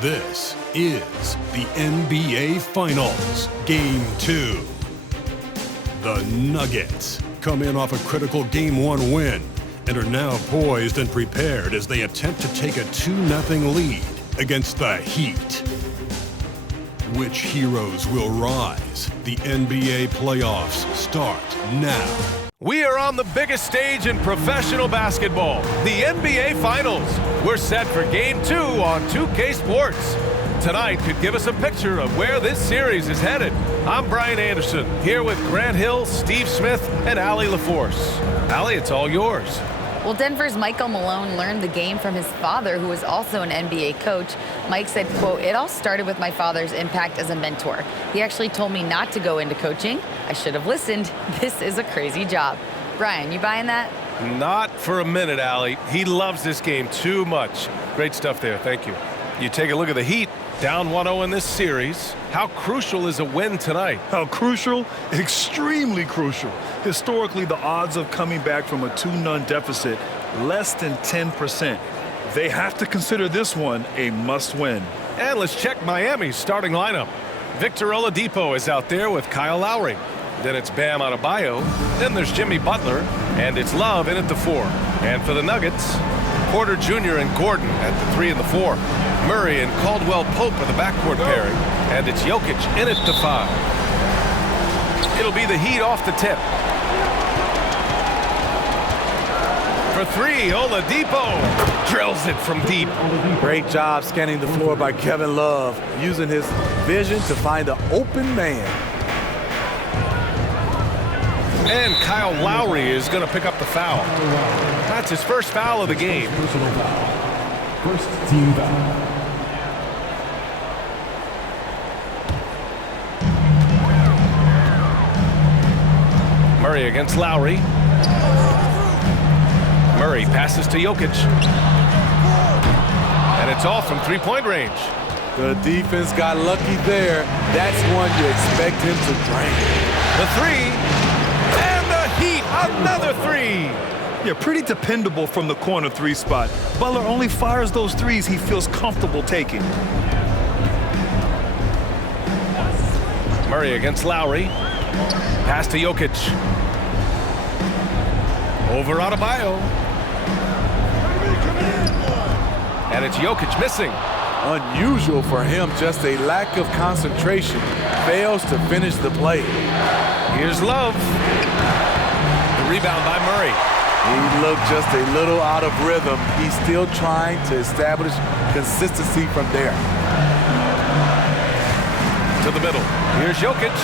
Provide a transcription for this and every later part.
This is the NBA Finals, Game 2. The Nuggets come in off a critical Game 1 win and are now poised and prepared as they attempt to take a 2-0 lead against the Heat. Which heroes will rise? The NBA playoffs start now. We are on the biggest stage in professional basketball, the NBA Finals. We're set for Game 2 on 2K Sports. Tonight could give us a picture of where this series is headed. I'm Brian Anderson, here with Grant Hill, Steve Smith, and Allie LaForce. Allie, it's all yours. Well, Denver's Michael Malone learned the game from his father, who was also an NBA coach. Mike said, quote, "It all started with my father's impact as a mentor. He actually told me not to go into coaching. I should have listened. This is a crazy job." Brian, you buying that? Not for a minute, Allie. He loves this game too much. Great stuff there. Thank you. You take a look at the Heat, down 1-0 in this series. How crucial is a win tonight? How crucial? Extremely crucial. Historically, the odds of coming back from a 2-0 deficit, less than 10%. They have to consider this one a must-win. And let's check Miami's starting lineup. Victor Oladipo is out there with Kyle Lowry. Then it's Bam Adebayo. Then there's Jimmy Butler. And it's Love in at the 4. And for the Nuggets, Porter Jr. and Gordon at the 3 and the 4. Murray and Caldwell Pope are the backcourt pairing. And it's Jokic in at the 5. It'll be the Heat off the tip. For 3, Oladipo drills it from deep. Great job scanning the floor by Kevin Love, using his vision to find the open man. And Kyle Lowry is going to pick up the foul. That's his first foul of the game. Personal foul. First team foul. Murray against Lowry. Murray passes to Jokic. And it's off from three-point range. The defense got lucky there. That's one you expect him to drain. The 3. And the Heat, another 3. Yeah, pretty dependable from the corner 3 spot. Butler only fires those threes he feels comfortable taking. Murray against Lowry. Pass to Jokic. Over Adebayo. And it's Jokic missing. Unusual for him, just a lack of concentration. Fails to finish the play. Here's Love. The rebound by Murray. He looked just a little out of rhythm. He's still trying to establish consistency from there. To the middle. Here's Jokic.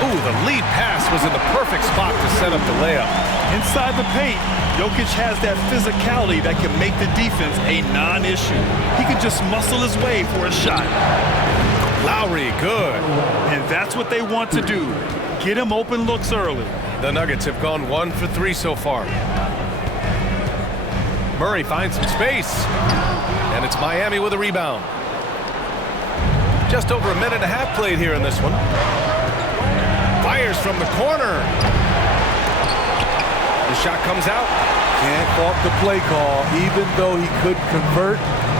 Ooh, the lead pass was in the perfect spot to set up the layup. Inside the paint, Jokic has that physicality that can make the defense a non-issue. He can just muscle his way for a shot. Lowry, good. And that's what they want to do. Get him open looks early. The Nuggets have gone 1 for 3 so far. Murray finds some space. And it's Miami with a rebound. Just over a minute and a half played here in this one. Fires from the corner. The shot comes out. Can't fault the play call. Even though he couldn't convert,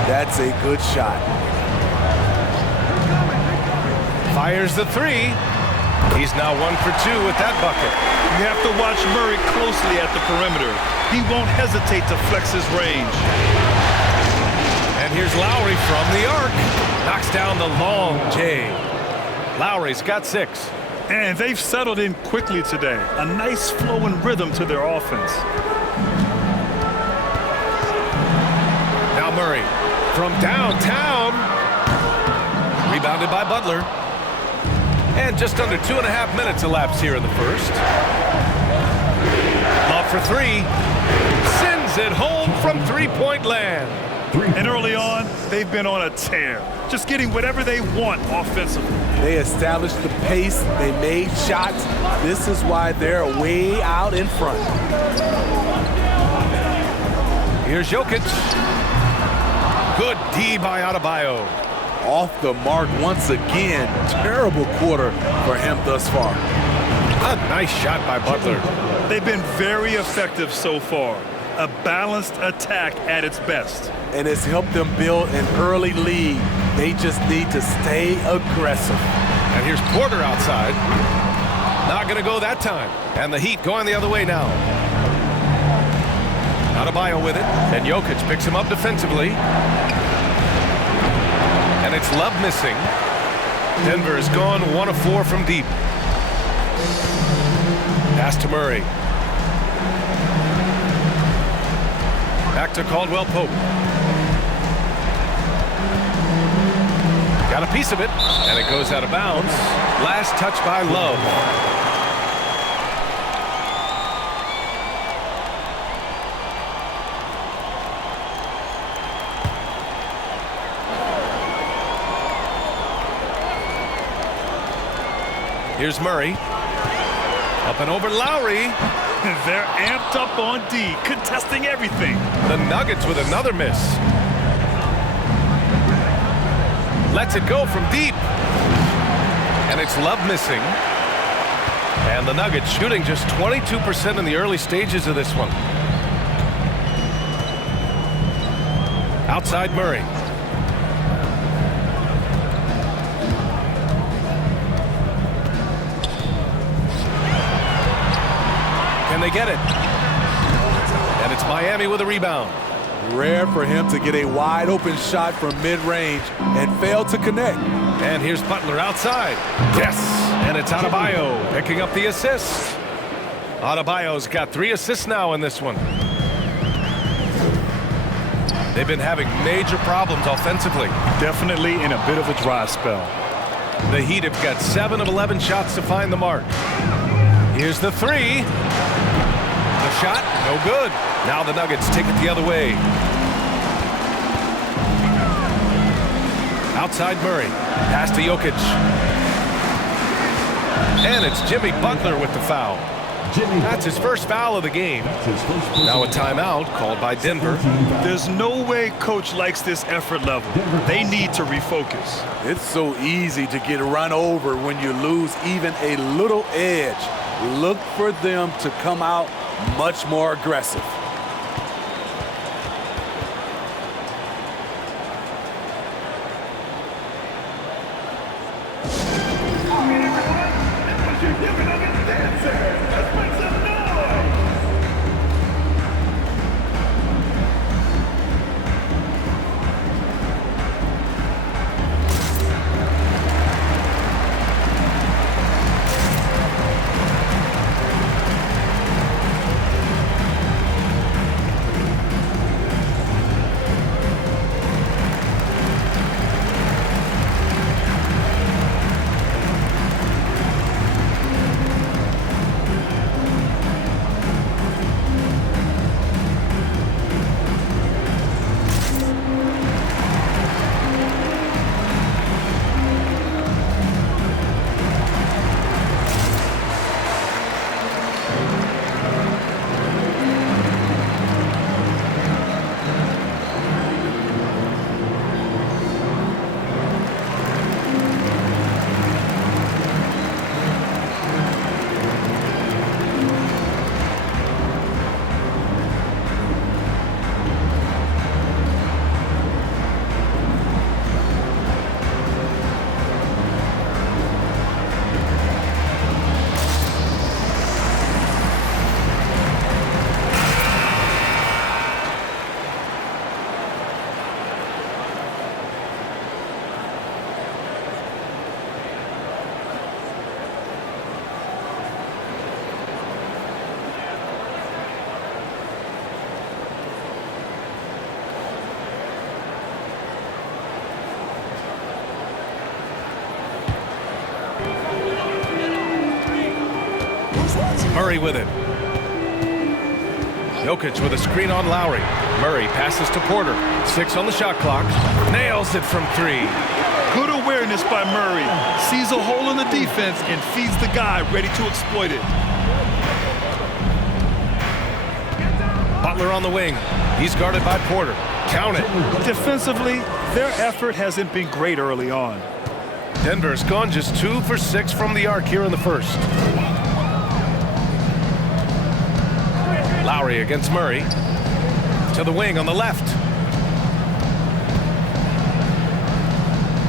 that's a good shot. Fires the 3. He's now 1 for 2 with that bucket. You have to watch Murray closely at the perimeter. He won't hesitate to flex his range. And here's Lowry from the arc. Knocks down the long J. Lowry's got 6. And they've settled in quickly today. A nice flow and rhythm to their offense. Now Murray from downtown. Rebounded by Butler. And just under 2.5 minutes elapsed here in the first. Love for 3. Sends it home from three-point land. And early on, they've been on a tear. Just getting whatever they want offensively. They established the pace. They made shots. This is why they're way out in front. Here's Jokic. Good D by Adebayo. Off the mark once again. Terrible quarter for him thus far. A nice shot by Butler. They've been very effective so far. a balanced attack at its best. And it's helped them build an early lead. They just need to stay aggressive. And here's Porter outside. Not going to go that time. And the Heat going the other way now. Adebayo with it. And Jokic picks him up defensively. And it's Love missing. Denver has gone 1 of 4 from deep. Pass to Murray. Back to Caldwell Pope. Got a piece of it, and it goes out of bounds. Last touch by Love. Here's Murray. Up and over Lowry. They're amped up on D, contesting everything. The Nuggets with another miss. Lets it go from deep. And it's Love missing. And the Nuggets shooting just 22% in the early stages of this one. Outside Murray. Can they get it? And it's Miami with a rebound. Rare for him to get a wide open shot from mid-range and fail to connect. And here's Butler outside. Yes, and it's Adebayo picking up the assist. Adebayo's got 3 assists now in this one. They've been having major problems offensively. Definitely in a bit of a dry spell. The Heat have got 7 of 11 shots to find the mark. Here's the 3. The shot, no good. Now the Nuggets take it the other way. Outside Murray. Pass to Jokic. And it's Jimmy Butler with the foul. That's his first foul of the game. Now a timeout called by Denver. There's no way coach likes this effort level. They need to refocus. It's so easy to get run over when you lose even a little edge. Look for them to come out much more aggressive. Murray with it. Jokic with a screen on Lowry. Murray passes to Porter. 6 on the shot clock. Nails it from 3. Good awareness by Murray. Sees a hole in the defense and feeds the guy ready to exploit it. Butler on the wing. He's guarded by Porter. Count it. Defensively, their effort hasn't been great early on. Denver's gone just 2 for 6 from the arc here in the first. Lowry against Murray. to the wing on the left.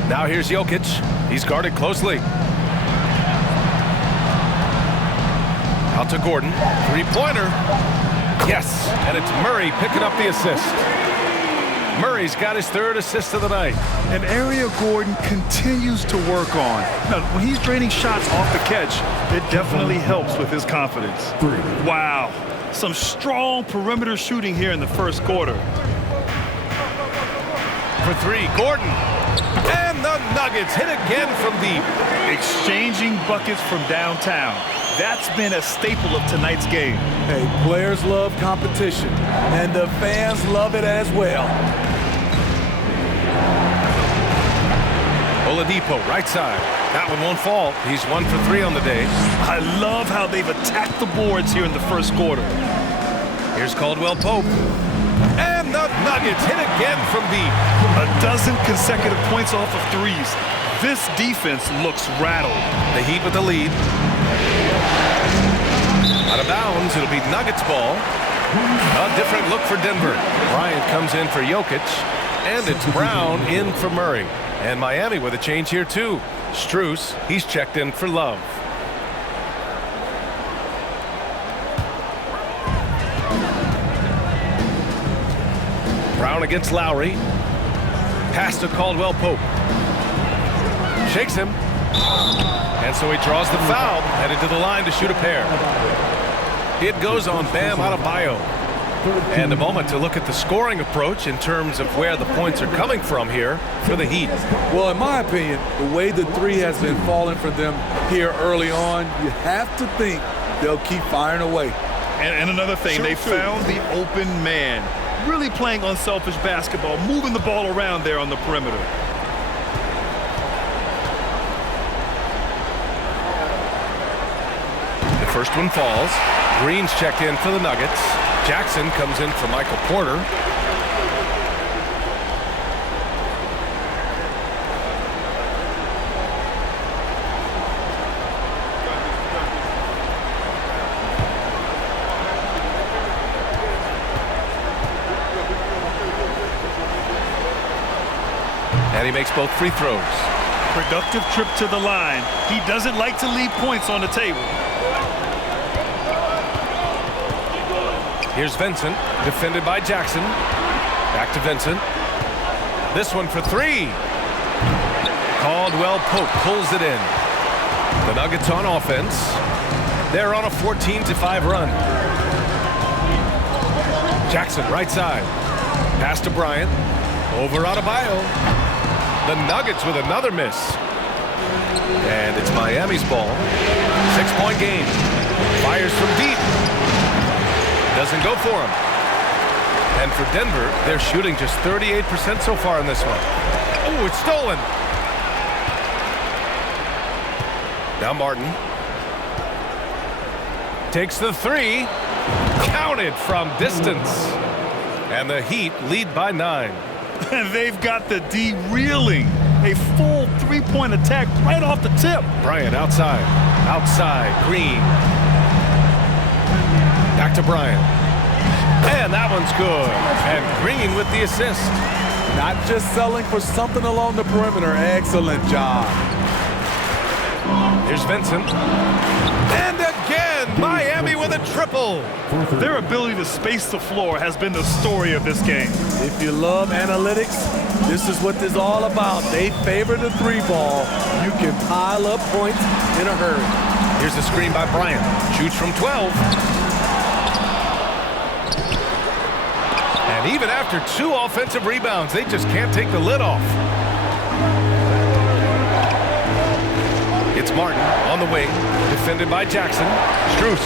Now here's Jokic. He's guarded closely. Out to Gordon. Three-pointer. Yes, and it's Murray picking up the assist. Murray's got his third assist of the night. An area Gordon continues to work on. Now, when he's draining shots off the catch, it definitely helps with his confidence. Wow, some strong perimeter shooting here in the first quarter. For three, Gordon. And the Nuggets hit again from deep. Exchanging buckets from downtown. That's been a staple of tonight's game. Hey, players love competition, and the fans love it as well. Oladipo, right side. That one won't fall. He's 1 for 3 on the day. I love how they've attacked the boards here in the first quarter. Here's Caldwell Pope. And the Nuggets hit again from deep. A dozen consecutive points off of threes. This defense looks rattled. The Heat with the lead. Out of bounds, it'll be Nuggets ball. A different look for Denver. Bryant comes in for Jokic, and it's Brown in for Murray. And Miami with a change here too. Strus, he's checked in for Love. Brown against Lowry. Pass to Caldwell Pope. Shakes him. And so he draws the foul, headed to the line to shoot a pair. It goes on Bam Adebayo. And a moment to look at the scoring approach in terms of where the points are coming from here for the Heat. Well, in my opinion, the way the three has been falling for them here early on, you have to think they'll keep firing away. And another thing, they found the open man. Really playing unselfish basketball, moving the ball around there on the perimeter. The first one falls. Green's checked in for the Nuggets. Jackson comes in for Michael Porter. And he makes both free throws. Productive trip to the line. He doesn't like to leave points on the table. Here's Vincent, defended by Jackson. Back to Vincent. This one for three. Caldwell Pope pulls it in. The Nuggets on offense. They're on a 14-5 run. Jackson, right side. Pass to Bryant. Over Adebayo. The Nuggets with another miss. And it's Miami's ball. 6-point game. Fires from deep. Doesn't go for him. And for Denver, they're shooting just 38% so far in this one. Oh, it's stolen. Now Martin. Takes the three. Counted from distance. And the Heat lead by 9. And they've got the D reeling. A full three-point attack right off the tip. Bryant outside. Outside. Green. Back to Bryant. And that one's good. And Green with the assist. Not just selling for something along the perimeter. Excellent job. Here's Vincent. And again, Miami with a triple. Their ability to space the floor has been the story of this game. If you love analytics, this is what this is all about. They favor the three ball. You can pile up points in a hurry. Here's the screen by Bryant. Shoots from 12. And even after 2 offensive rebounds, they just can't take the lid off. It's Martin on the wing, defended by Jackson. Strus.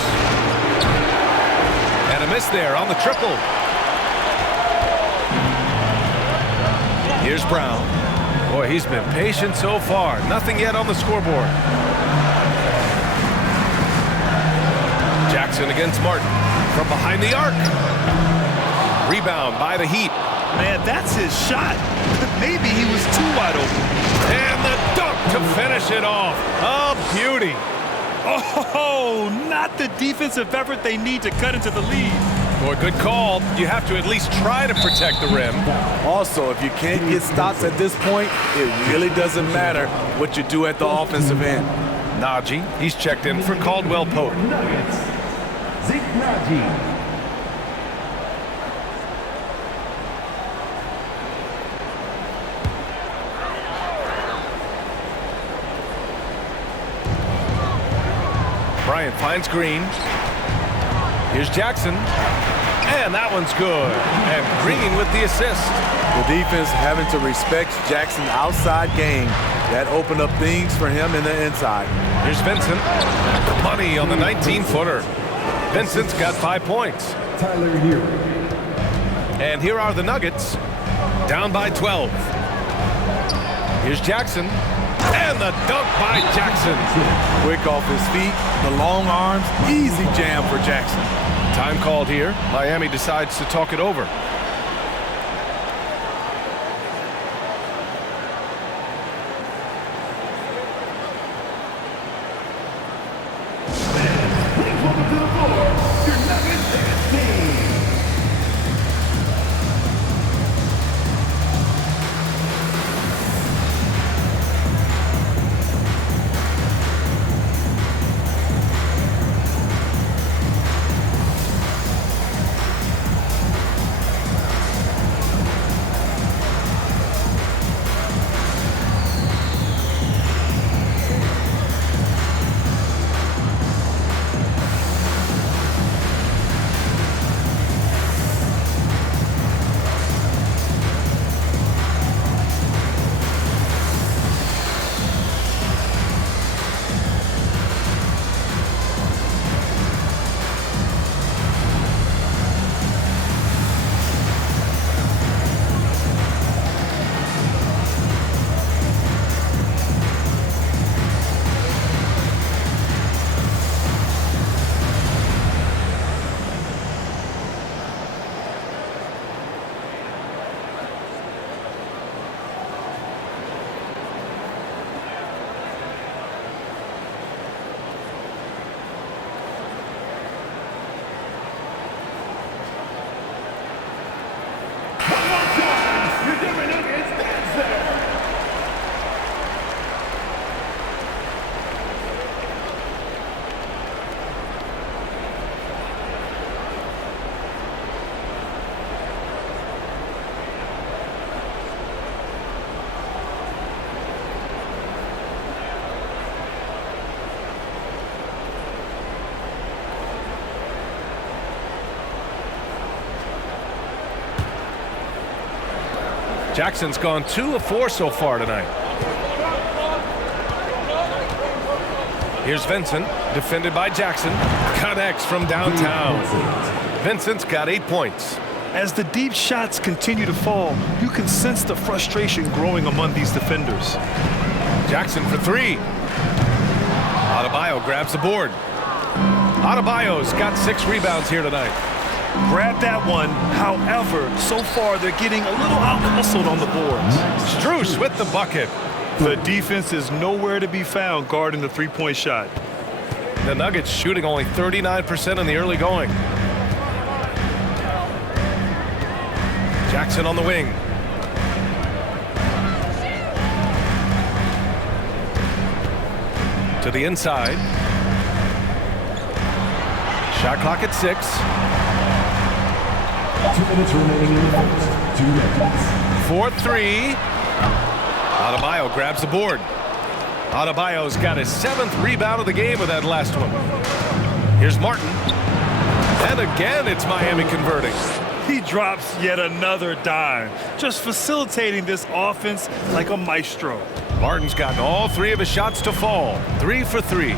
And a miss there on the triple. Here's Brown. Boy, he's been patient so far. Nothing yet on the scoreboard. Jackson against Martin from behind the arc. Rebound by the Heat. Man, that's his shot. Maybe he was too wide open. And the dunk to finish it off. A beauty. Oh, not the defensive effort they need to cut into the lead. Boy, good call. You have to at least try to protect the rim. Also, if you can't get stops at this point, it really doesn't matter what you do at the offensive end. Najee, he's checked in for Caldwell Pope. Nuggets, Zeke Najee. Bryant finds Green. Here's Jackson. And that one's good. And Green with the assist. The defense having to respect Jackson's outside game. That opened up things for him in the inside. Here's Vincent. Money on the 19-footer. Vincent's got 5 points. Tyler Hero. And here are the Nuggets, down by 12. Here's Jackson. And the dunk by Jackson. Quick off his feet, the long arms, easy jam for Jackson. Time called here. Miami decides to talk it over. Please welcome to the floor, your Nuggets dance team. Jackson's gone 2 of 4 so far tonight. Here's Vincent, defended by Jackson. Connects from downtown. Vincent's got 8 points. As the deep shots continue to fall, you can sense the frustration growing among these defenders. Jackson for 3. Adebayo grabs the board. Adebayo's got 6 rebounds here tonight. Grab that one. However, so far they're getting a little out-hustled on the boards. Strus with the bucket. The defense is nowhere to be found guarding the three-point shot. The Nuggets shooting only 39% in the early going. Jackson on the wing. To the inside. Shot clock at 6. 2 minutes remaining in the first. 2 Nuggets. 4-3. Adebayo grabs the board. Adebayo's got his 7th rebound of the game with that last one. Here's Martin. And again, it's Miami converting. He drops yet another dime, just facilitating this offense like a maestro. Martin's gotten all 3 of his shots to fall. 3 for 3.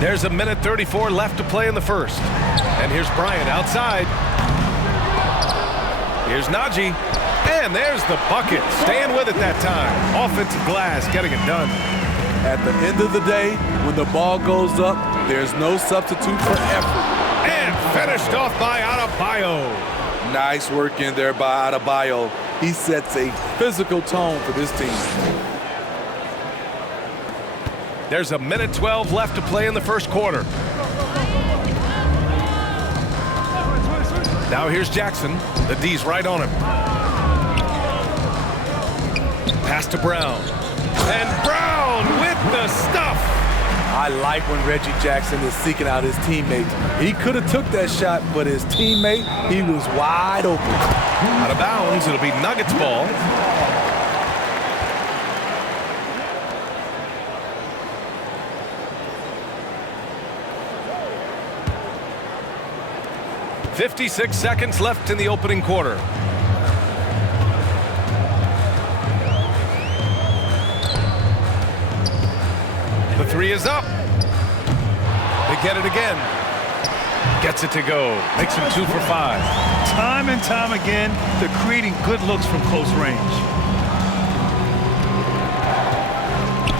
There's a minute 34 left to play in the first. And here's Bryant outside. Here's Najee. And there's the bucket. Staying with it that time. Offensive glass getting it done. At the end of the day, when the ball goes up, there's no substitute for effort. And finished off by Adebayo. Nice work in there by Adebayo. He sets a physical tone for this team. There's a minute 12 left to play in the first quarter. Now here's Jackson. The D's right on him. Pass to Brown. And Brown with the stuff. I like when Reggie Jackson is seeking out his teammates. He could have took that shot, but his teammate, he was wide open. Out of bounds, it'll be Nuggets ball. .56 seconds left in the opening quarter. The three is up. They get it again. Gets it to go. Makes him 2 for 5. Time and time again, they're creating good looks from close range.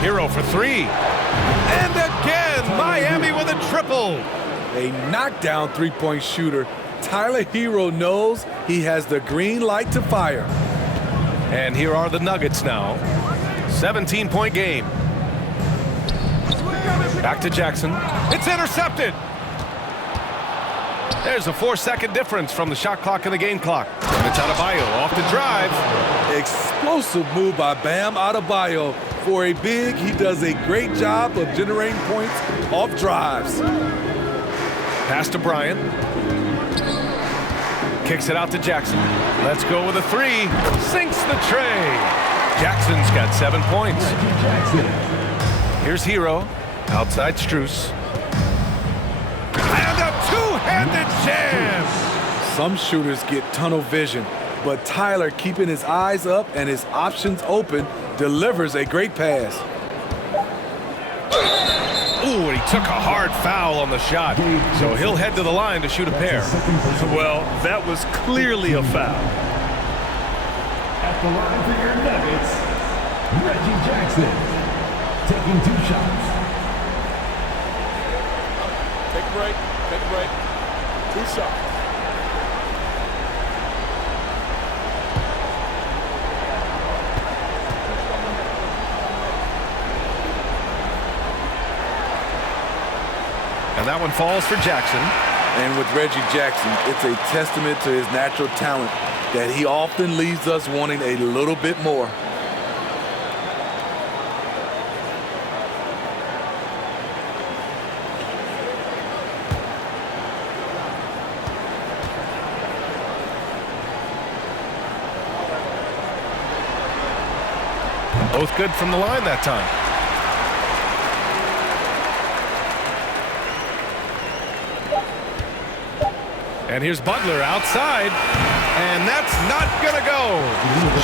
Hero for 3. And again, Miami with a triple. A knockdown three-point shooter. Tyler Hero knows he has the green light to fire. And here are the Nuggets now. 17-point game. Back to Jackson. It's intercepted. There's a 4-second difference from the shot clock and the game clock. And it's Adebayo off the drive. Explosive move by Bam Adebayo. For a big, he does a great job of generating points off drives. Pass to Bryant. Kicks it out to Jackson. Let's go with a 3. Sinks the tray. Jackson's got 7 points. Here's Hero. Outside Strus. And a two-handed jam. Some shooters get tunnel vision, but Tyler, keeping his eyes up and his options open, delivers a great pass. Ooh, and he took a hard foul on the shot. So he'll head to the line to shoot a pair. Well, that was clearly a foul. At the line for your Nuggets, Reggie Jackson, taking 2 shots. Take a break. Take a break. 2 shots. And that one falls for Jackson. And with Reggie Jackson, it's a testament to his natural talent that he often leaves us wanting a little bit more. Both good from the line that time. And here's Butler outside, and that's not gonna go.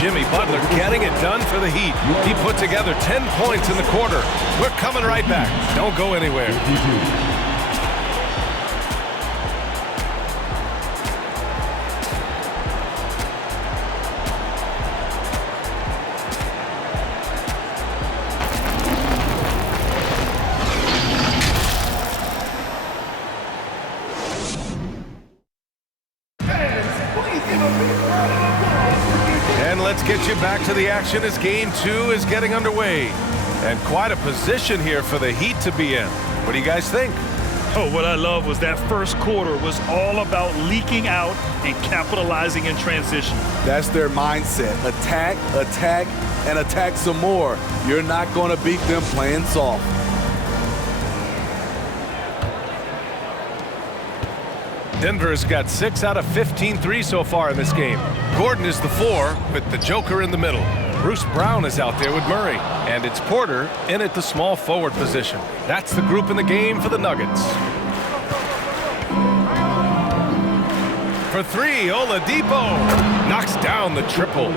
Jimmy Butler getting it done for the Heat. He put together 10 points in the quarter. We're coming right back. Don't go anywhere. And let's get you back to the action as Game 2 is getting underway. And quite a position here for the Heat to be in. What do you guys think? Oh, what I love was that first quarter was all about leaking out and capitalizing in transition. That's their mindset. Attack, attack, and attack some more. You're not going to beat them playing soft. Denver's got 6 out of 15 threes so far in this game. Gordon is the 4 with the Joker in the middle. Bruce Brown is out there with Murray. And it's Porter in at the small forward position. That's the group in the game for the Nuggets. For 3, Oladipo knocks down the triple.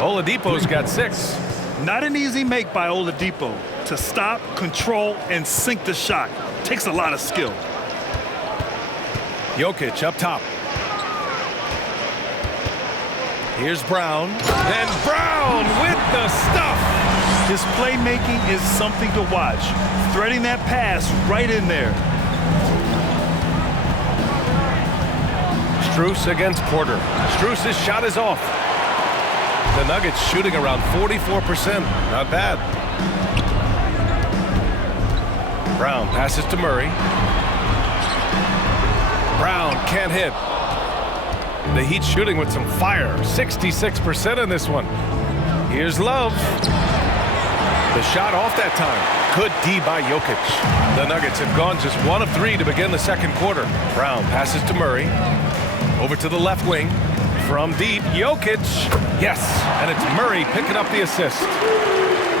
Oladipo's got 6. Not an easy make by Oladipo to stop, control, and sink the shot. Takes a lot of skill. Jokic up top. Here's Brown. And Brown with the stuff. His playmaking is something to watch. Threading that pass right in there. Strus against Porter. Strus' shot is off. The Nuggets shooting around 44%. Not bad. Brown passes to Murray. Brown can't hit. The Heat shooting with some fire. 66% in this one. Here's Love. The shot off that time. Good D by Jokic. The Nuggets have gone just 1 of 3 to begin the second quarter. Brown passes to Murray. Over to the left wing. From deep, Jokic. Yes, and it's Murray picking up the assist.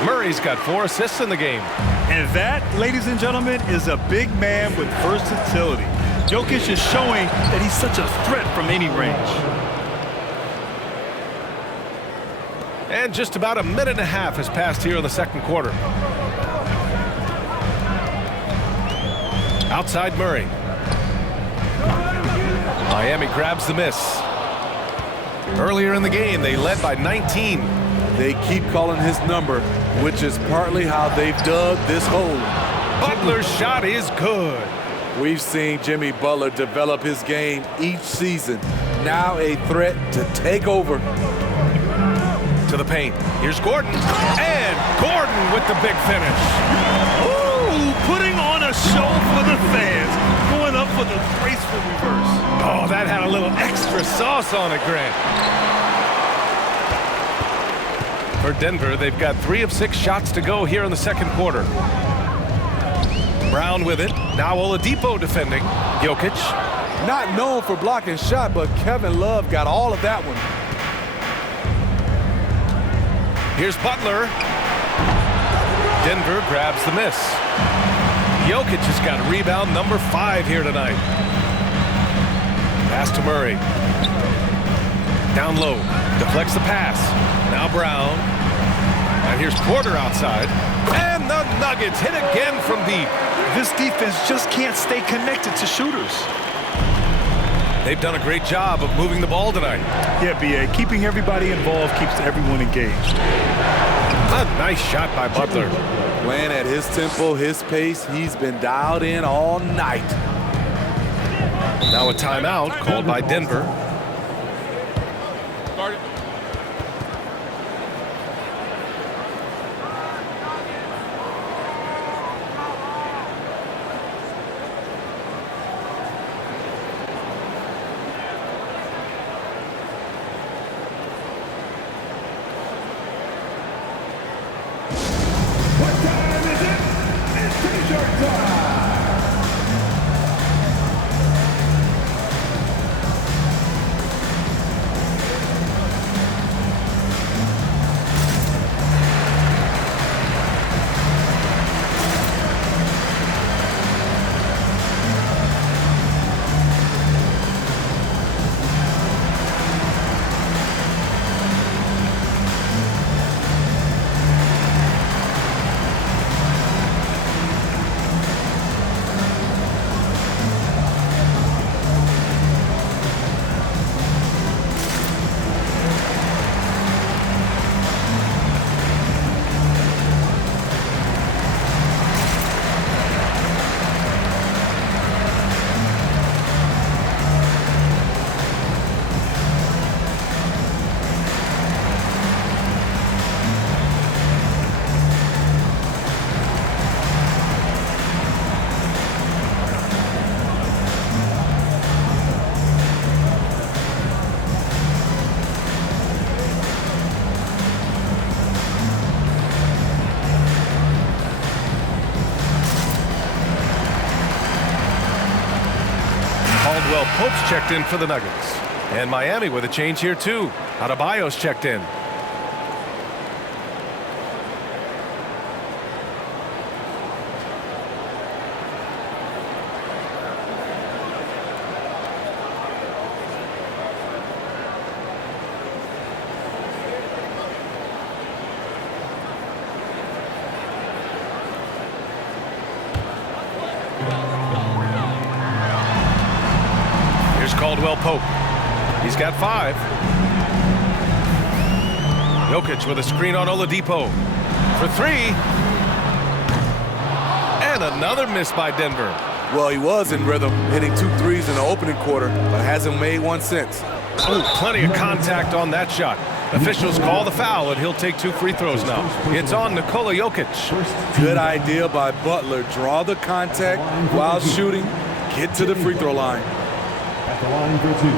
Murray's got 4 assists in the game. And that, ladies and gentlemen, is a big man with versatility. Jokic is showing that he's such a threat from any range. And just about a minute and a half has passed here in the second quarter. Outside Murray. Miami grabs the miss. Earlier in the game, they led by 19. They keep calling his number, which is partly how they've dug this hole. Butler's shot is good. We've seen Jimmy Butler develop his game each season. Now a threat to take over. To the paint. Here's Gordon. And Gordon with the big finish. Ooh, putting on a show for the fans. Going up for the graceful reverse. Oh, that had a little extra sauce on it, Grant. For Denver, they've got 3 of 6 shots to go here in the second quarter. Brown with it. Now Oladipo defending. Jokic. Not known for blocking shot, but Kevin Love got all of that one. Here's Butler. Denver grabs the miss. Jokic has got rebound number 5 here tonight. Pass to Murray. Down low. Deflects the pass. Now Brown. And here's Porter outside. And the Nuggets hit again from deep. This defense just can't stay connected to shooters. They've done a great job of moving the ball tonight. Yeah, B.A., keeping everybody involved keeps everyone engaged. A nice shot by Butler. Playing at his tempo, his pace, he's been dialed in all night. Now a timeout called by Denver. What time is it? It's T-shirt time. Pope's checked in for the Nuggets. And Miami with a change here too. Adebayo's checked in. Pope. He's got 5. Jokic with a screen on Oladipo. For 3. And another miss by Denver. Well, he was in rhythm, hitting 2 threes in the opening quarter, but hasn't made one since. Oh, plenty of contact on that shot. Officials call the foul, and he'll take 2 free throws now. It's on Nikola Jokic. Good idea by Butler. Draw the contact while shooting. Get to the free throw line. At the line for 2.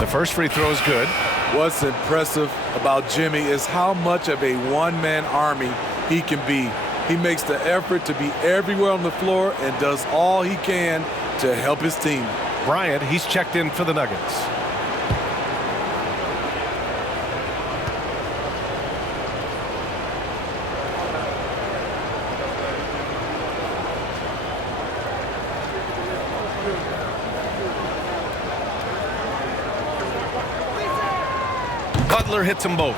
The first free throw is good. What's impressive about Jimmy is how much of a one-man army he can be. He makes the effort to be everywhere on the floor and does all he can to help his team. Bryant, he's checked in for the Nuggets. Butler hits them both.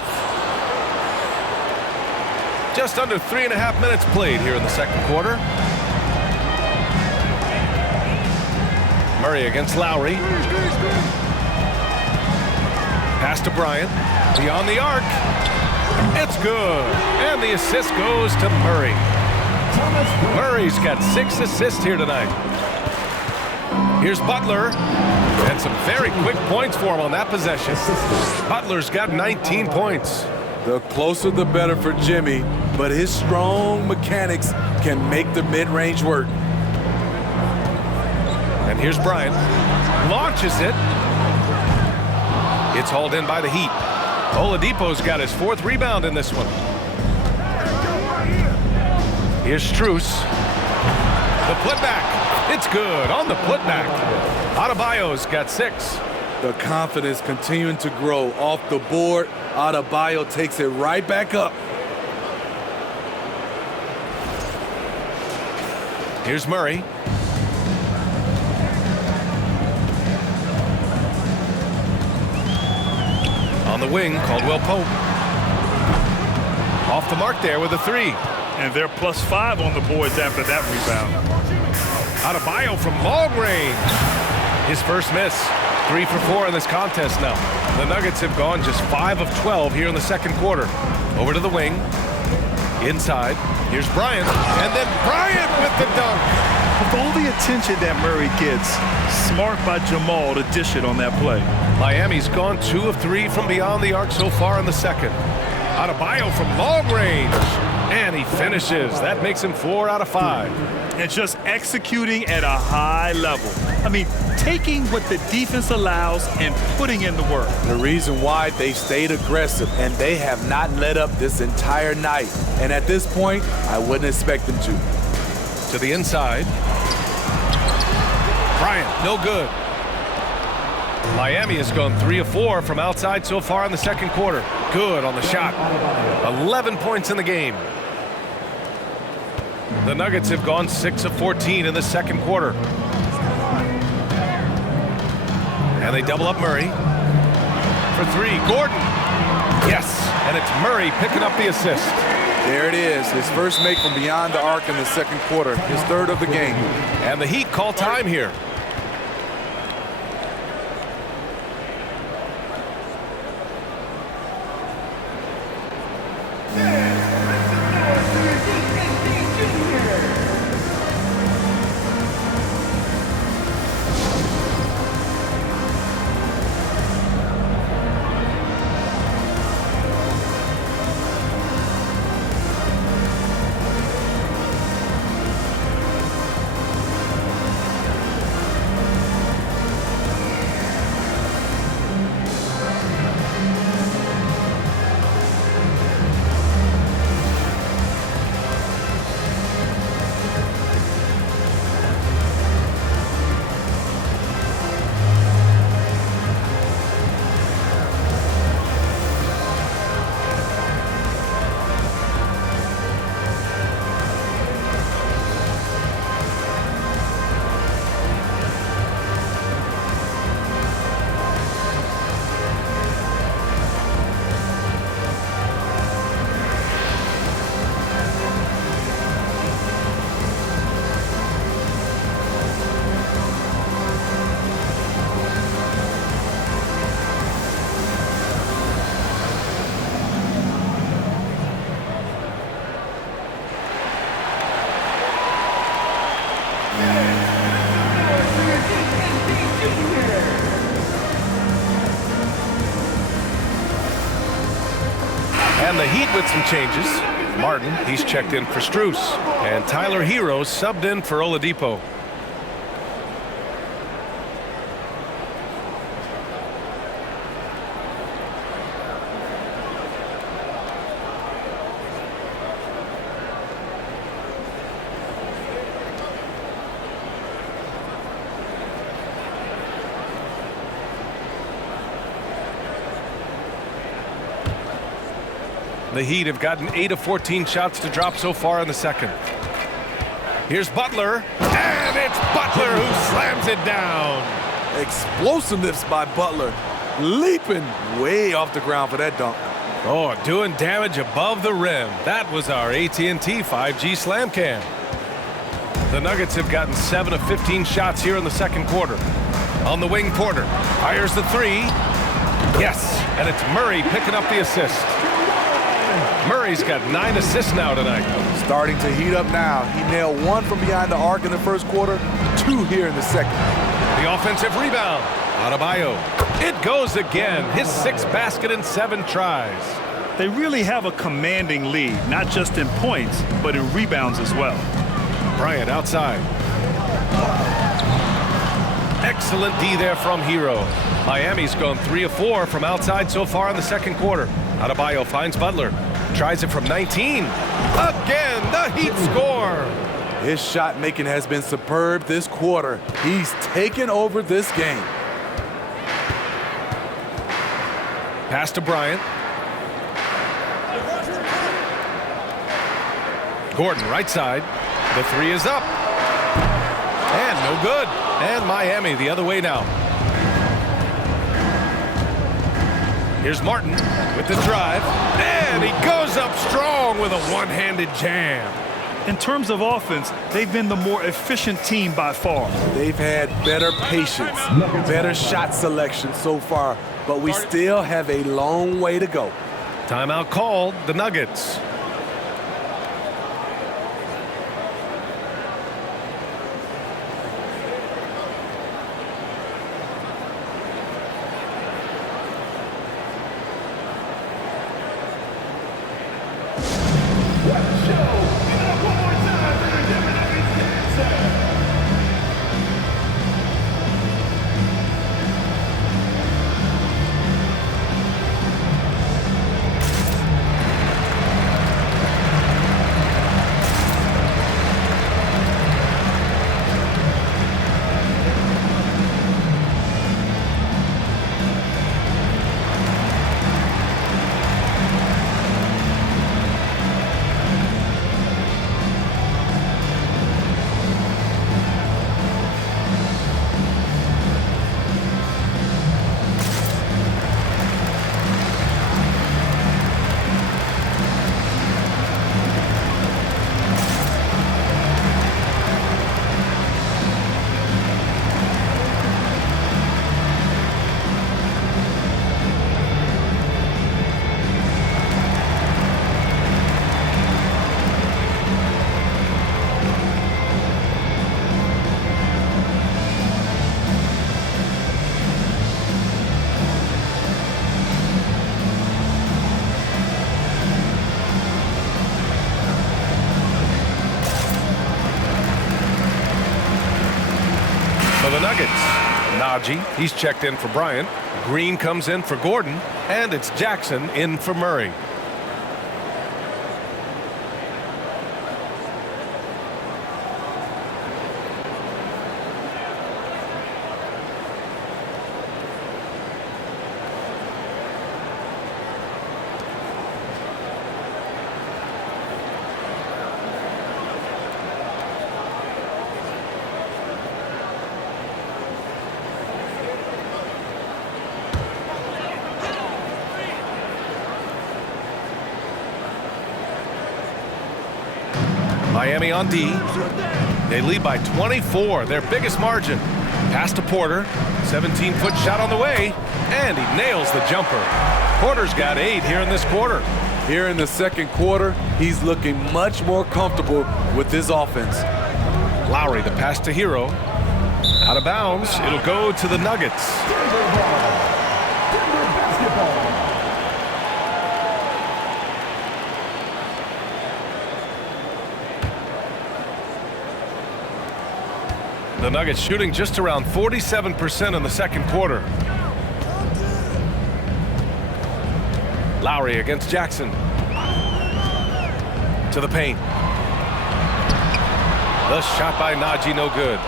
Just under 3.5 minutes played here in the second quarter. Murray against Lowry. Pass to Bryant. Beyond the arc. It's good. And the assist goes to Murray. Murray's got 6 assists here tonight. Here's Butler. And some very quick points for him on that possession. Butler's got 19 points. The closer the better for Jimmy, but his strong mechanics can make the mid-range work. And here's Bryant. Launches it. It's hauled in by the Heat. Oladipo's got his 4th rebound in this one. Here's Strus. The putback. It's good on the putback. Adebayo's got 6. The confidence continuing to grow off the board. Adebayo takes it right back up. Here's Murray. On the wing, Caldwell Pope. Off the mark there with a 3. And they're +5 on the boards after that rebound. Adebayo from long range. His first miss. 3 for 4 in this contest now. The Nuggets have gone just 5 of 12 here in the second quarter. Over to the wing. Inside. Here's Bryant. And then Bryant with the dunk. With all the attention that Murray gets, smart by Jamal to dish it on that play. Miami's gone 2 of 3 from beyond the arc so far in the second. Adebayo from long range. And he finishes. That makes him 4 out of 5. And just executing at a high level. I mean, taking what the defense allows and putting in the work. The reason why they stayed aggressive, and they have not let up this entire night. And at this point, I wouldn't expect them to. To the inside. Bryant, no good. Miami has gone 3 of 4 from outside so far in the second quarter. Good on the shot. 11 points in the game. The Nuggets have gone 6 of 14 in the second quarter. And they double up Murray. For 3, Gordon. Yes, and it's Murray picking up the assist. There it is, his first make from beyond the arc in the second quarter, his 3rd of the game. And the Heat call time here. And the Heat with some changes. Martin, he's checked in for Strus. And Tyler Hero subbed in for Oladipo. The Heat have gotten 8 of 14 shots to drop so far in the second. Here's Butler, and it's Butler who slams it down. Explosiveness by Butler, leaping way off the ground for that dunk. Oh, doing damage above the rim. That was our AT&T 5G slam cam. The Nuggets have gotten 7 of 15 shots here in the second quarter. On the wing, Porter fires the three. Yes, and it's Murray picking up the assist. Murray's got 9 assists now tonight. Starting to heat up now. He nailed 1 from behind the arc in the first quarter, 2 here in the second. The offensive rebound. Adebayo. It goes again. His 6th basket in 7 tries. They really have a commanding lead, not just in points, but in rebounds as well. Bryant outside. Excellent D there from Hero. Miami's gone 3 of 4 from outside so far in the second quarter. Adebayo finds Butler. Tries it from 19. Again, the Heat score. His shot making has been superb this quarter. He's taken over this game. Pass to Bryant. Gordon right side. The 3 is up. And no good. And Miami the other way now. Here's Martin with the drive. And he goes up strong with a one-handed jam. In terms of offense, they've been the more efficient team by far. They've had better patience, better shot selection so far, but we still have a long way to go. Timeout called, the Nuggets. For the Nuggets, Najee, he's checked in for Bryant. Green comes in for Gordon, and it's Jackson in for Murray. Miami on D. They lead by 24, their biggest margin. Pass to Porter, 17-foot shot on the way, and he nails the jumper. Porter's got 8 here in this quarter. Here in the second quarter, he's looking much more comfortable with his offense. Lowry, the pass to Hero. Out of bounds, it'll go to the Nuggets. The Nuggets shooting just around 47% in the second quarter. Lowry against Jackson. To the paint. The shot by Najee, no good.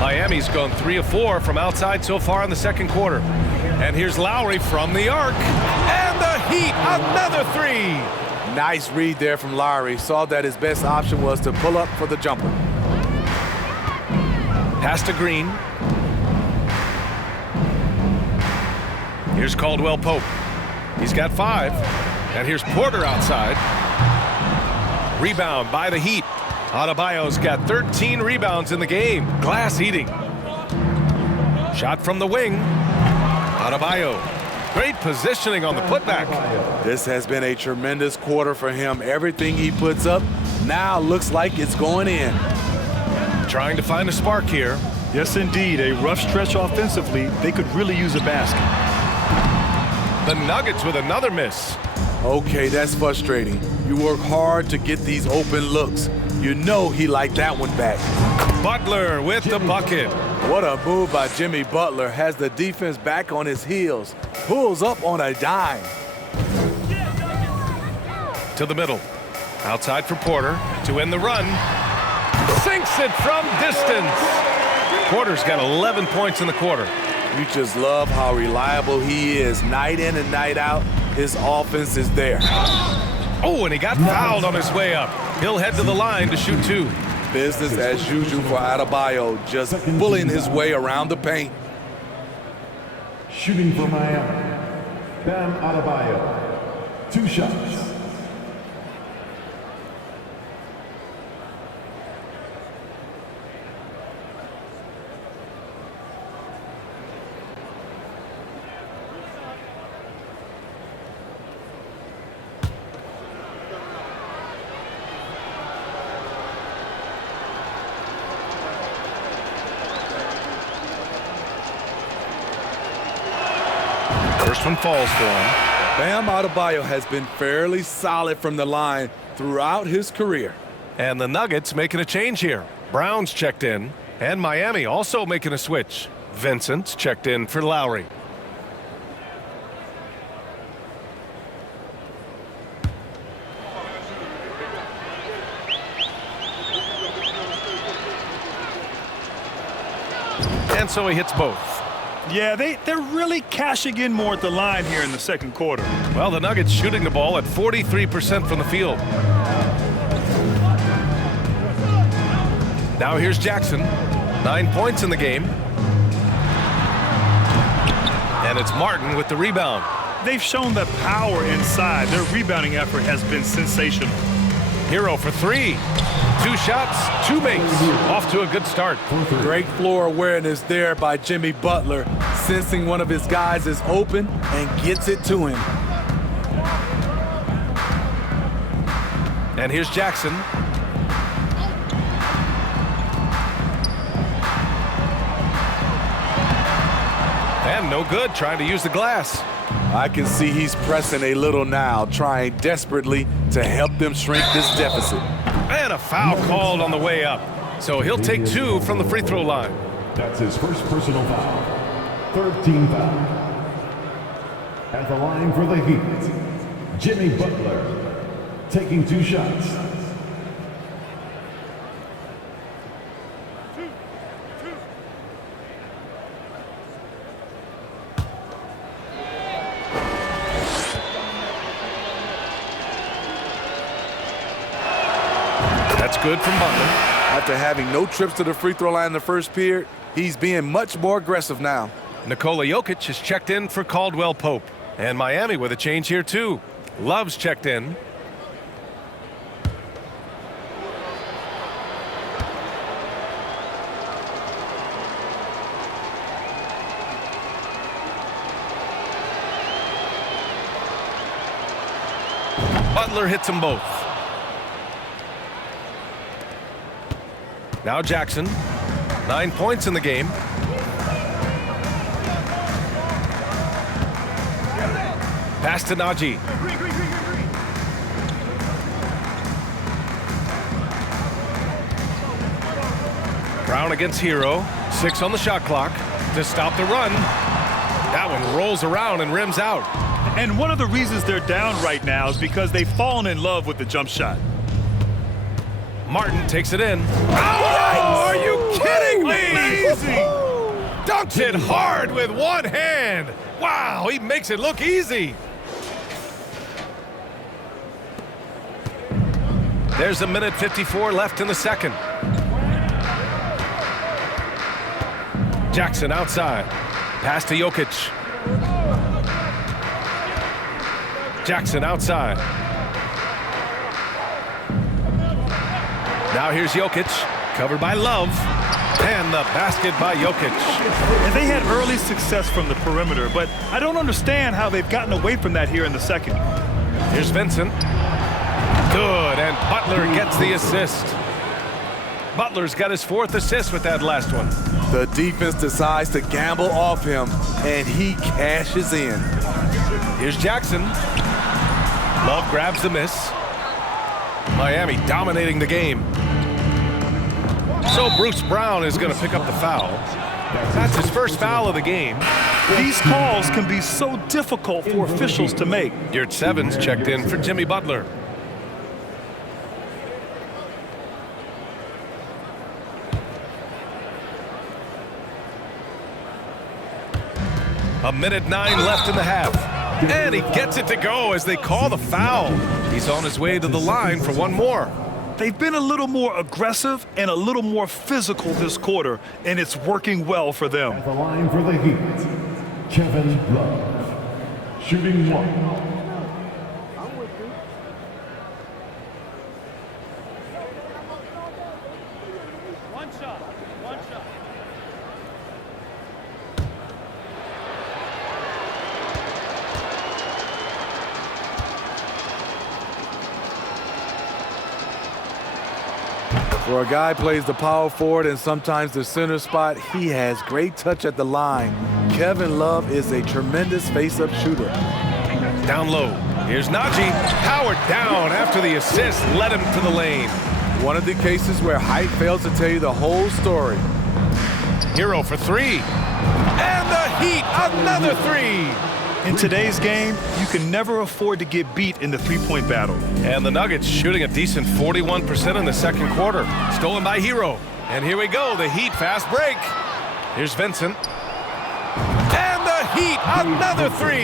Miami's gone 3 of 4 from outside so far in the second quarter. And here's Lowry from the arc. And the Heat, another 3. Nice read there from Lowry. Saw that his best option was to pull up for the jumper. Pass to Green. Here's Caldwell Pope. He's got 5. And here's Porter outside. Rebound by the Heat. Adebayo's got 13 rebounds in the game. Glass eating. Shot from the wing. Adebayo. Great positioning on the putback. This has been a tremendous quarter for him. Everything he puts up now looks like it's going in. Trying to find a spark here. Yes, indeed. A rough stretch offensively. They could really use a basket. The Nuggets with another miss. Okay, that's frustrating. You work hard to get these open looks. You know he liked that one back. Butler with the bucket. What a move by Jimmy Butler. Has the defense back on his heels. Pulls up on a dime. To the middle. Outside for Porter to end the run. Sinks it from distance. Porter's got 11 points in the quarter. You just love how reliable he is. Night in and night out, his offense is there. Oh, and he got fouled on his way up. He'll head to the line to shoot 2. Business as usual for Adebayo, just bullying his way around the paint. Shooting for Miami, Bam Adebayo. 2 shots. First one falls for him. Bam Adebayo has been fairly solid from the line throughout his career. And the Nuggets making a change here. Brown's checked in, and Miami also making a switch. Vincent's checked in for Lowry. And so he hits both. Yeah, they're really cashing in more at the line here in the second quarter. Well, the Nuggets shooting the ball at 43% from the field. Now here's Jackson. 9 points in the game. And it's Martin with the rebound. They've shown the power inside. Their rebounding effort has been sensational. Hero for 3. 2 shots, 2 makes. Off to a good start. Great floor awareness there by Jimmy Butler, sensing one of his guys is open and gets it to him. And here's Jackson. And no good, trying to use the glass. I can see he's pressing a little now, trying desperately to help them shrink this deficit. And a foul called on the way up. So he'll take 2 from the free throw line. That's his first personal foul. 13 foul. At the line for the Heat, Jimmy Butler taking 2 shots. That's good from Butler. After having no trips to the free throw line in the first period, he's being much more aggressive now. Nikola Jokic has checked in for Caldwell Pope. And Miami with a change here too. Love's checked in. Butler hits them both. Now Jackson, 9 points in the game. Pass to Najee. Brown against Hero. 6 on the shot clock to stop the run. That one rolls around and rims out. And one of the reasons they're down right now is because they've fallen in love with the jump shot. Martin takes it in. Oh, are you kidding me? Amazing! Dunks it hard with one hand. Wow, he makes it look easy. There's a minute 54 left in the second. Jackson outside. Pass to Jokic. Jackson outside. Now here's Jokic, covered by Love, and the basket by Jokic. And they had early success from the perimeter, but I don't understand how they've gotten away from that here in the second. Here's Vincent. Good, and Butler gets the assist. Butler's got his 4th assist with that last one. The defense decides to gamble off him, and he cashes in. Here's Jackson. Love grabs the miss. Miami dominating the game. So Bruce Brown is going to pick up the foul. That's his first foul of the game. These calls can be so difficult for officials to make. Yurt Sevens checked in for Jimmy Butler. A minute 9 left in the half. And he gets it to go as they call the foul. He's on his way to the line for one more. They've been a little more aggressive and a little more physical this quarter, and it's working well for them. At the line for the Heat, Kevin Love. Shooting 1. For a guy who plays the power forward and sometimes the center spot, he has great touch at the line. Kevin Love is a tremendous face-up shooter. Down low. Here's Najee. Powered down after the assist led him to the lane. One of the cases where height fails to tell you the whole story. Hero for 3. And the Heat, another 3. In today's game, you can never afford to get beat in the three-point battle. And the Nuggets shooting a decent 41% in the second quarter. Stolen by Hero. And here we go, the Heat fast break. Here's Vincent. And the Heat, another 3.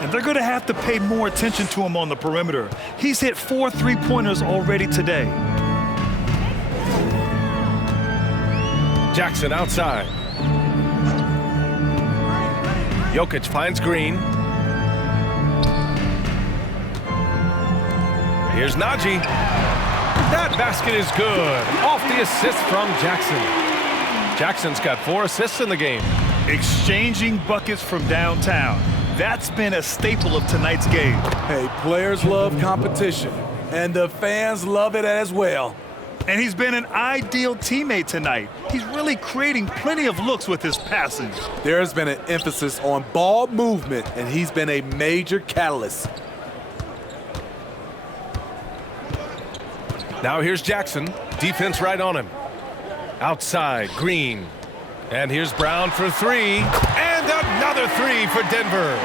And they're going to have to pay more attention to him on the perimeter. He's hit 4 3-pointers already today. Jackson outside. Jokic finds Green. Here's Najee. That basket is good. Off the assist from Jackson. Jackson's got 4 assists in the game. Exchanging buckets from downtown. That's been a staple of tonight's game. Hey, players love competition, and the fans love it as well. And he's been an ideal teammate tonight. He's really creating plenty of looks with his passing. There has been an emphasis on ball movement, and he's been a major catalyst. Now here's Jackson. Defense right on him. Outside, Green. And here's Brown for 3. And another 3 for Denver.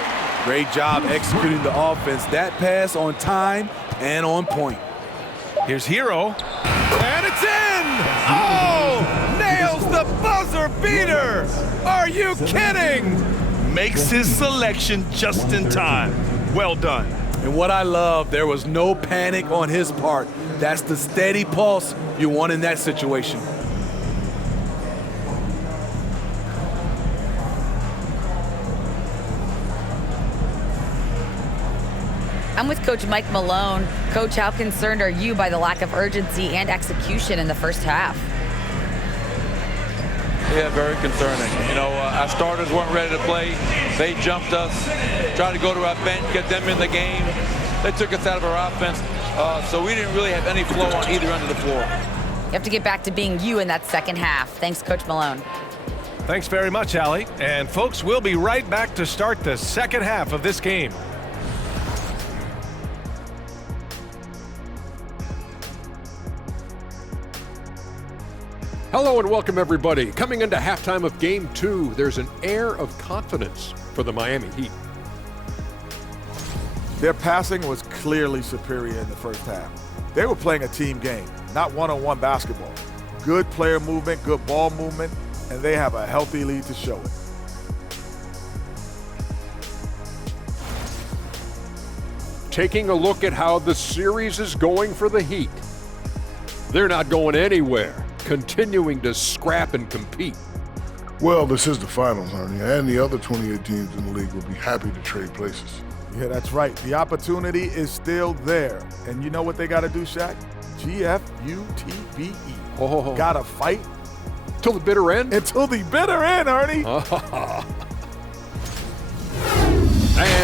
Great job executing the offense. That pass on time and on point. Here's Hero. And it's in! Oh! Nails the buzzer beater! Are you kidding? Makes his selection just in time. Well done. And what I love, there was no panic on his part. That's the steady pulse you want in that situation. I'm with Coach Mike Malone. Coach, how concerned are you by the lack of urgency and execution in the first half? Yeah, very concerning. You know, our starters weren't ready to play. They jumped us, tried to go to our bench, get them in the game. They took us out of our offense, so we didn't really have any flow on either end of the floor. You have to get back to being you in that second half. Thanks, Coach Malone. Thanks very much, Allie. And folks, we'll be right back to start the second half of this game. Hello and welcome, everybody. Coming into halftime of Game 2, there's an air of confidence for the Miami Heat. Their passing was clearly superior in the first half. They were playing a team game, not one-on-one basketball. Good player movement, good ball movement, and they have a healthy lead to show it. Taking a look at how the series is going for the Heat. They're not going anywhere, continuing to scrap and compete. Well, this is the finals, Ernie, and the other 28 teams in the league will be happy to trade places. Yeah, that's right. The opportunity is still there. And you know what they got to do, Shaq? GFUTBE. Oh. Got to fight. Till the bitter end? Until the bitter end, Ernie. And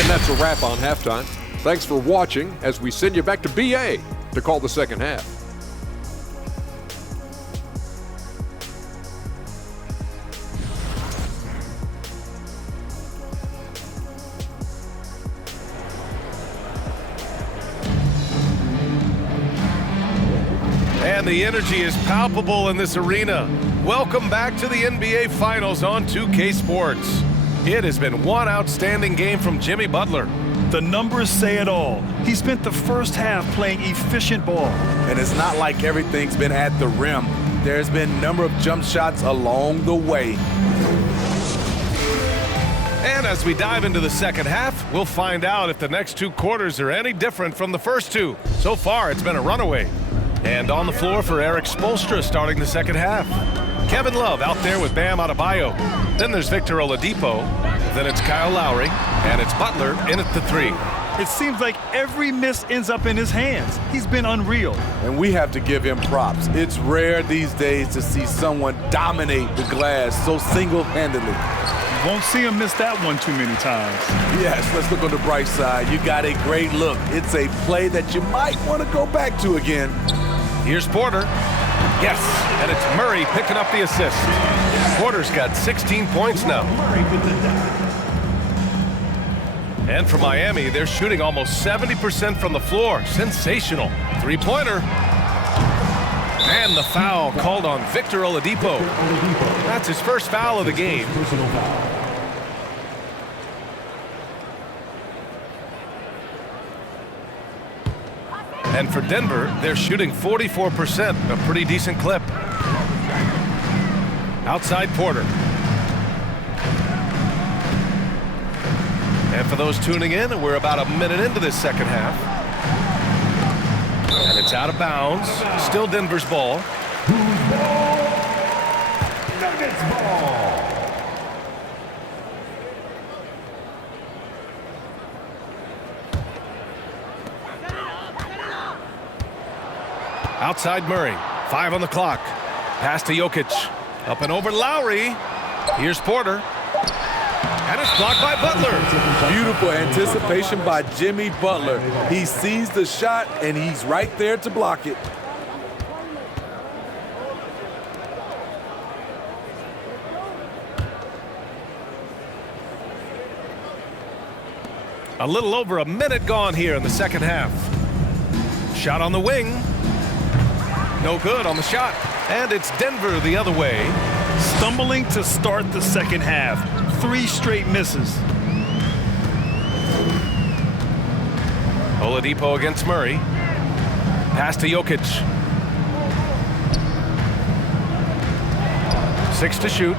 that's a wrap on halftime. Thanks for watching as we send you back to BA to call the second half. And the energy is palpable in this arena. Welcome back to the NBA Finals on 2K Sports. It has been one outstanding game from Jimmy Butler. The numbers say it all. He spent the first half playing efficient ball. And it's not like everything's been at the rim. There's been a number of jump shots along the way. And as we dive into the second half, we'll find out if the next two quarters are any different from the first two. So far, it's been a runaway. And on the floor for Eric Spoelstra starting the second half. Kevin Love out there with Bam Adebayo. Then there's Victor Oladipo. Then it's Kyle Lowry. And it's Butler in at the three. It seems like every miss ends up in his hands. He's been unreal. And we have to give him props. It's rare these days to see someone dominate the glass so single-handedly. You won't see him miss that one too many times. Yes, let's look on the bright side. You got a great look. It's a play that you might want to go back to again. Here's Porter. Yes, and it's Murray picking up the assist. Porter's got 16 points now. And for Miami, they're shooting almost 70% from the floor. Sensational. Three-pointer. And the foul called on Victor Oladipo. That's his first foul of the game. And for Denver, they're shooting 44%, a pretty decent clip. Outside Porter. And for those tuning in, we're about a minute into this second half. And it's out of bounds. Still Denver's ball. Nuggets ball. Outside Murray. 5 on the clock. Pass to Jokic. Up and over Lowry. Here's Porter. And it's blocked by Butler. Beautiful anticipation by Jimmy Butler. He sees the shot, and he's right there to block it. A little over a minute gone here in the second half. Shot on the wing. No good on the shot. And it's Denver the other way. Stumbling to start the second half. 3 straight misses. Oladipo against Murray. Pass to Jokic. 6 to shoot.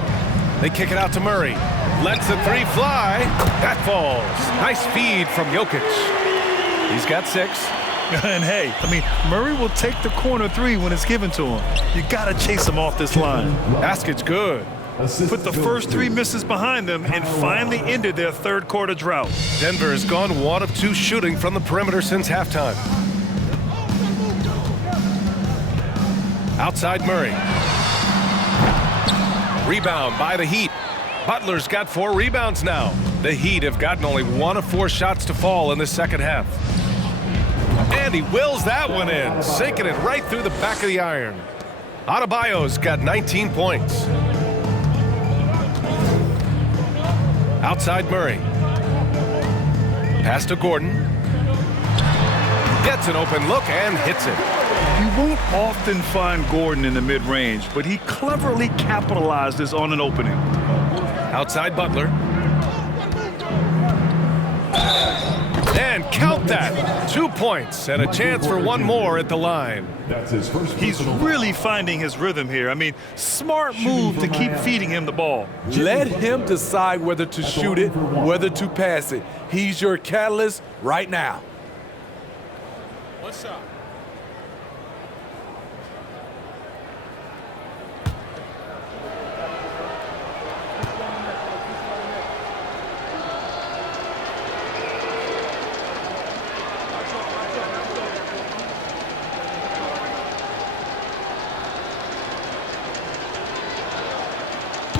They kick it out to Murray. Lets the three fly. That falls. Nice feed from Jokic. He's got 6. And hey, I mean, Murray will take the corner 3 when it's given to him. You got to chase him off this line. Basket's good. Put the first 3 misses behind them and finally ended their third quarter drought. Denver has gone 1 of 2 shooting from the perimeter since halftime. Outside Murray. Rebound by the Heat. Butler's got 4 rebounds now. The Heat have gotten only 1 of 4 shots to fall in the second half. And he wills that one in, sinking it right through the back of the iron. Adebayo's got 19 points. Outside Murray. Pass to Gordon. Gets an open look and hits it. You won't often find Gordon in the mid-range, but he cleverly capitalizes on an opening. Outside Butler. And count that. 2 points and a chance for one more at the line. That's his first. He's really finding his rhythm here. I mean, smart move to keep feeding him the ball. Let him decide whether to shoot it, whether to pass it. He's your catalyst right now. What's up?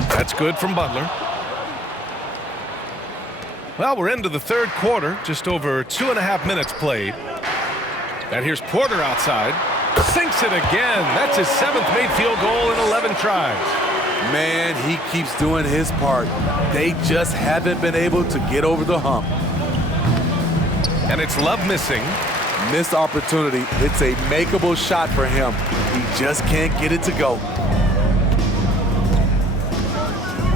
That's good from Butler. Well, we're into the third quarter, just over 2.5 minutes played. And here's Porter outside. Sinks it again. That's his 7th made field goal in 11 tries. Man, he keeps doing his part. They just haven't been able to get over the hump. And it's Love missing. Missed opportunity. It's a makeable shot for him. He just can't get it to go.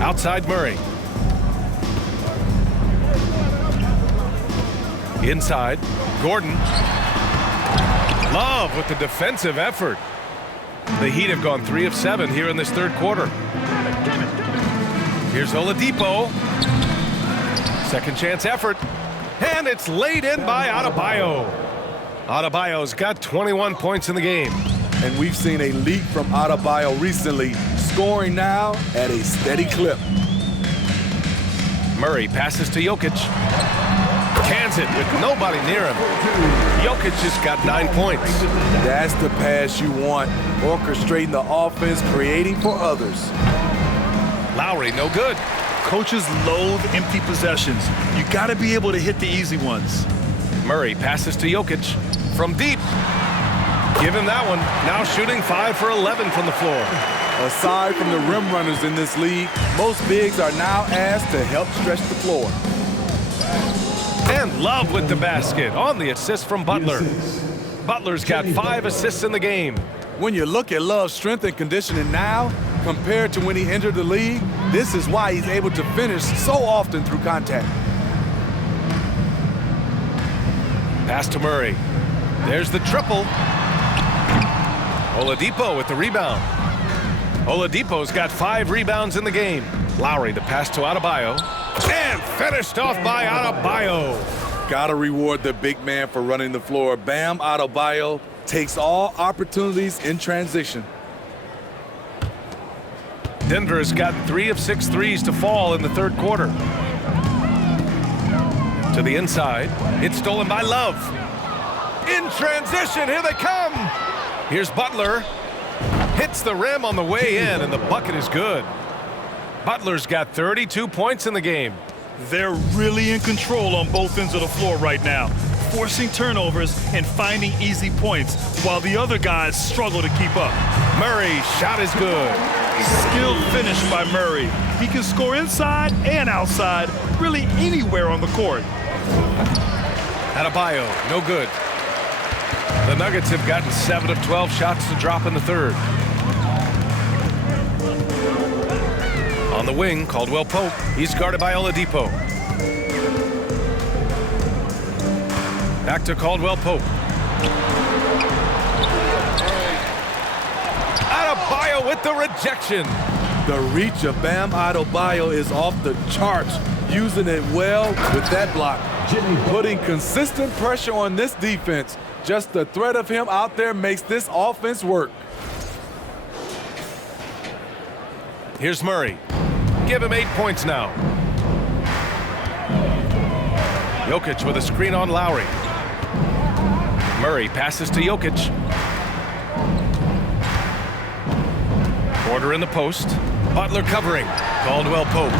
Outside Murray. Inside, Gordon. Love with the defensive effort. The Heat have gone 3 of 7 here in this third quarter. Here's Oladipo. Second chance effort. And it's laid in by Adebayo. Adebayo's got 21 points in the game. And we've seen a leap from Adebayo recently, scoring now at a steady clip. Murray passes to Jokic. Cans it with nobody near him. Jokic just got 9 points. That's the pass you want. Orchestrating the offense, creating for others. Lowry, no good. Coaches loathe empty possessions. You got to be able to hit the easy ones. Murray passes to Jokic from deep. Give him that one. Now shooting 5 for 11 from the floor. Aside from the rim runners in this league, most bigs are now asked to help stretch the floor. And Love with the basket on the assist from Butler. Butler's got 5 assists in the game. When you look at Love's strength and conditioning now, compared to when he entered the league, this is why he's able to finish so often through contact. Pass to Murray. There's the triple. Oladipo with the rebound. Oladipo's got 5 rebounds in the game. Lowry, the pass to Adebayo. And finished off by Adebayo. Gotta reward the big man for running the floor. Bam Adebayo takes all opportunities in transition. Denver has gotten 3 of 6 threes to fall in the third quarter. To the inside. It's stolen by Love. In transition, here they come. Here's Butler. Hits the rim on the way in, and the bucket is good. Butler's got 32 points in the game. They're really in control on both ends of the floor right now, forcing turnovers and finding easy points while the other guys struggle to keep up. Murray's shot is good. Skilled finish by Murray. He can score inside and outside, really anywhere on the court. Adebayo, no good. The Nuggets have gotten 7 of 12 shots to drop in the third. On the wing, Caldwell Pope. He's guarded by Oladipo. Back to Caldwell Pope. Adebayo with the rejection. The reach of Bam Adebayo is off the charts, using it well with that block. Putting consistent pressure on this defense. Just the threat of him out there makes this offense work. Here's Murray. Give him 8 points now. Jokic with a screen on Lowry. Murray passes to Jokic. Porter in the post. Butler covering. Caldwell Pope.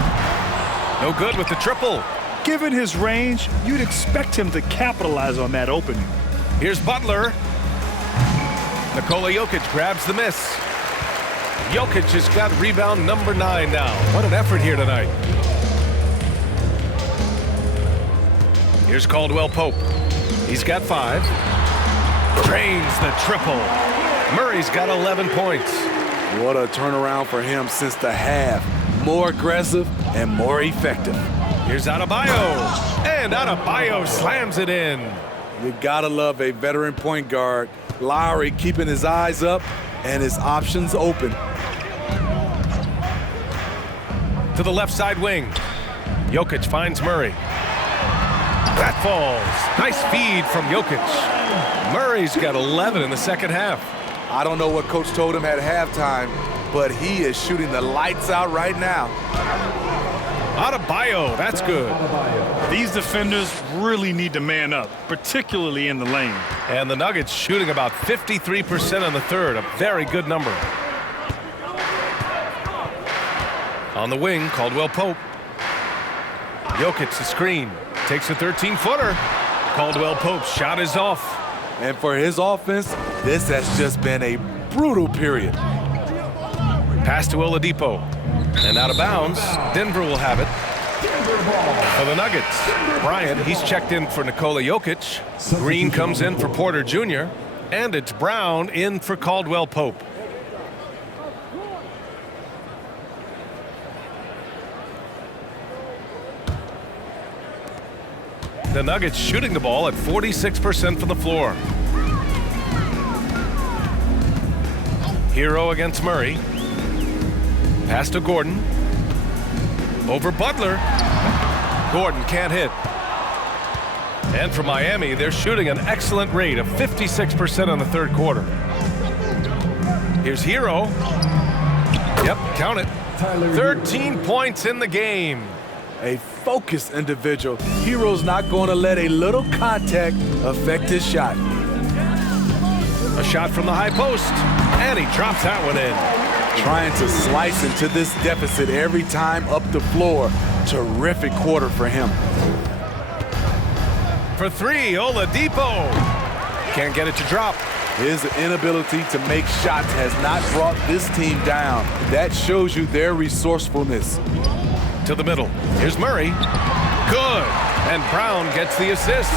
No good with the triple. Given his range, you'd expect him to capitalize on that opening. Here's Butler. Nikola Jokic grabs the miss. Jokic has got rebound number 9 now. What an effort here tonight. Here's Caldwell Pope. He's got 5. Drains the triple. Murray's got 11 points. What a turnaround for him since the half. More aggressive and more effective. Here's Adebayo, and Adebayo slams it in. You gotta love a veteran point guard. Lowry keeping his eyes up and his options open. To the left side wing. Jokic finds Murray. That falls. Nice feed from Jokic. Murray's got 11 in the second half. I don't know what coach told him at halftime, but he is shooting the lights out right now. Adebayo, that's good. These defenders really need to man up, particularly in the lane. And the Nuggets shooting about 53% in the third, a very good number. On the wing, Caldwell Pope. Jokic the screen, takes a 13-footer. Caldwell Pope's shot is off. And for his offense, this has just been a brutal period. Pass to Oladipo. And out of bounds, Denver will have it. For the Nuggets, Bryant, he's checked in for Nikola Jokic. Green comes in for Porter Jr. And it's Brown in for Caldwell Pope. The Nuggets shooting the ball at 46% from the floor. Hero against Murray. Pass to Gordon. Over Butler. Gordon can't hit. And for Miami, they're shooting an excellent rate of 56% in the third quarter. Here's Hero. Yep, count it. 13 points in the game. A focused individual. Hero's not going to let a little contact affect his shot. A shot from the high post, and he drops that one in. Trying to slice into this deficit every time up the floor. Terrific quarter for him. For three, Oladipo. Can't get it to drop. His inability to make shots has not brought this team down. That shows you their resourcefulness. To the middle. Here's Murray. Good. And Brown gets the assist.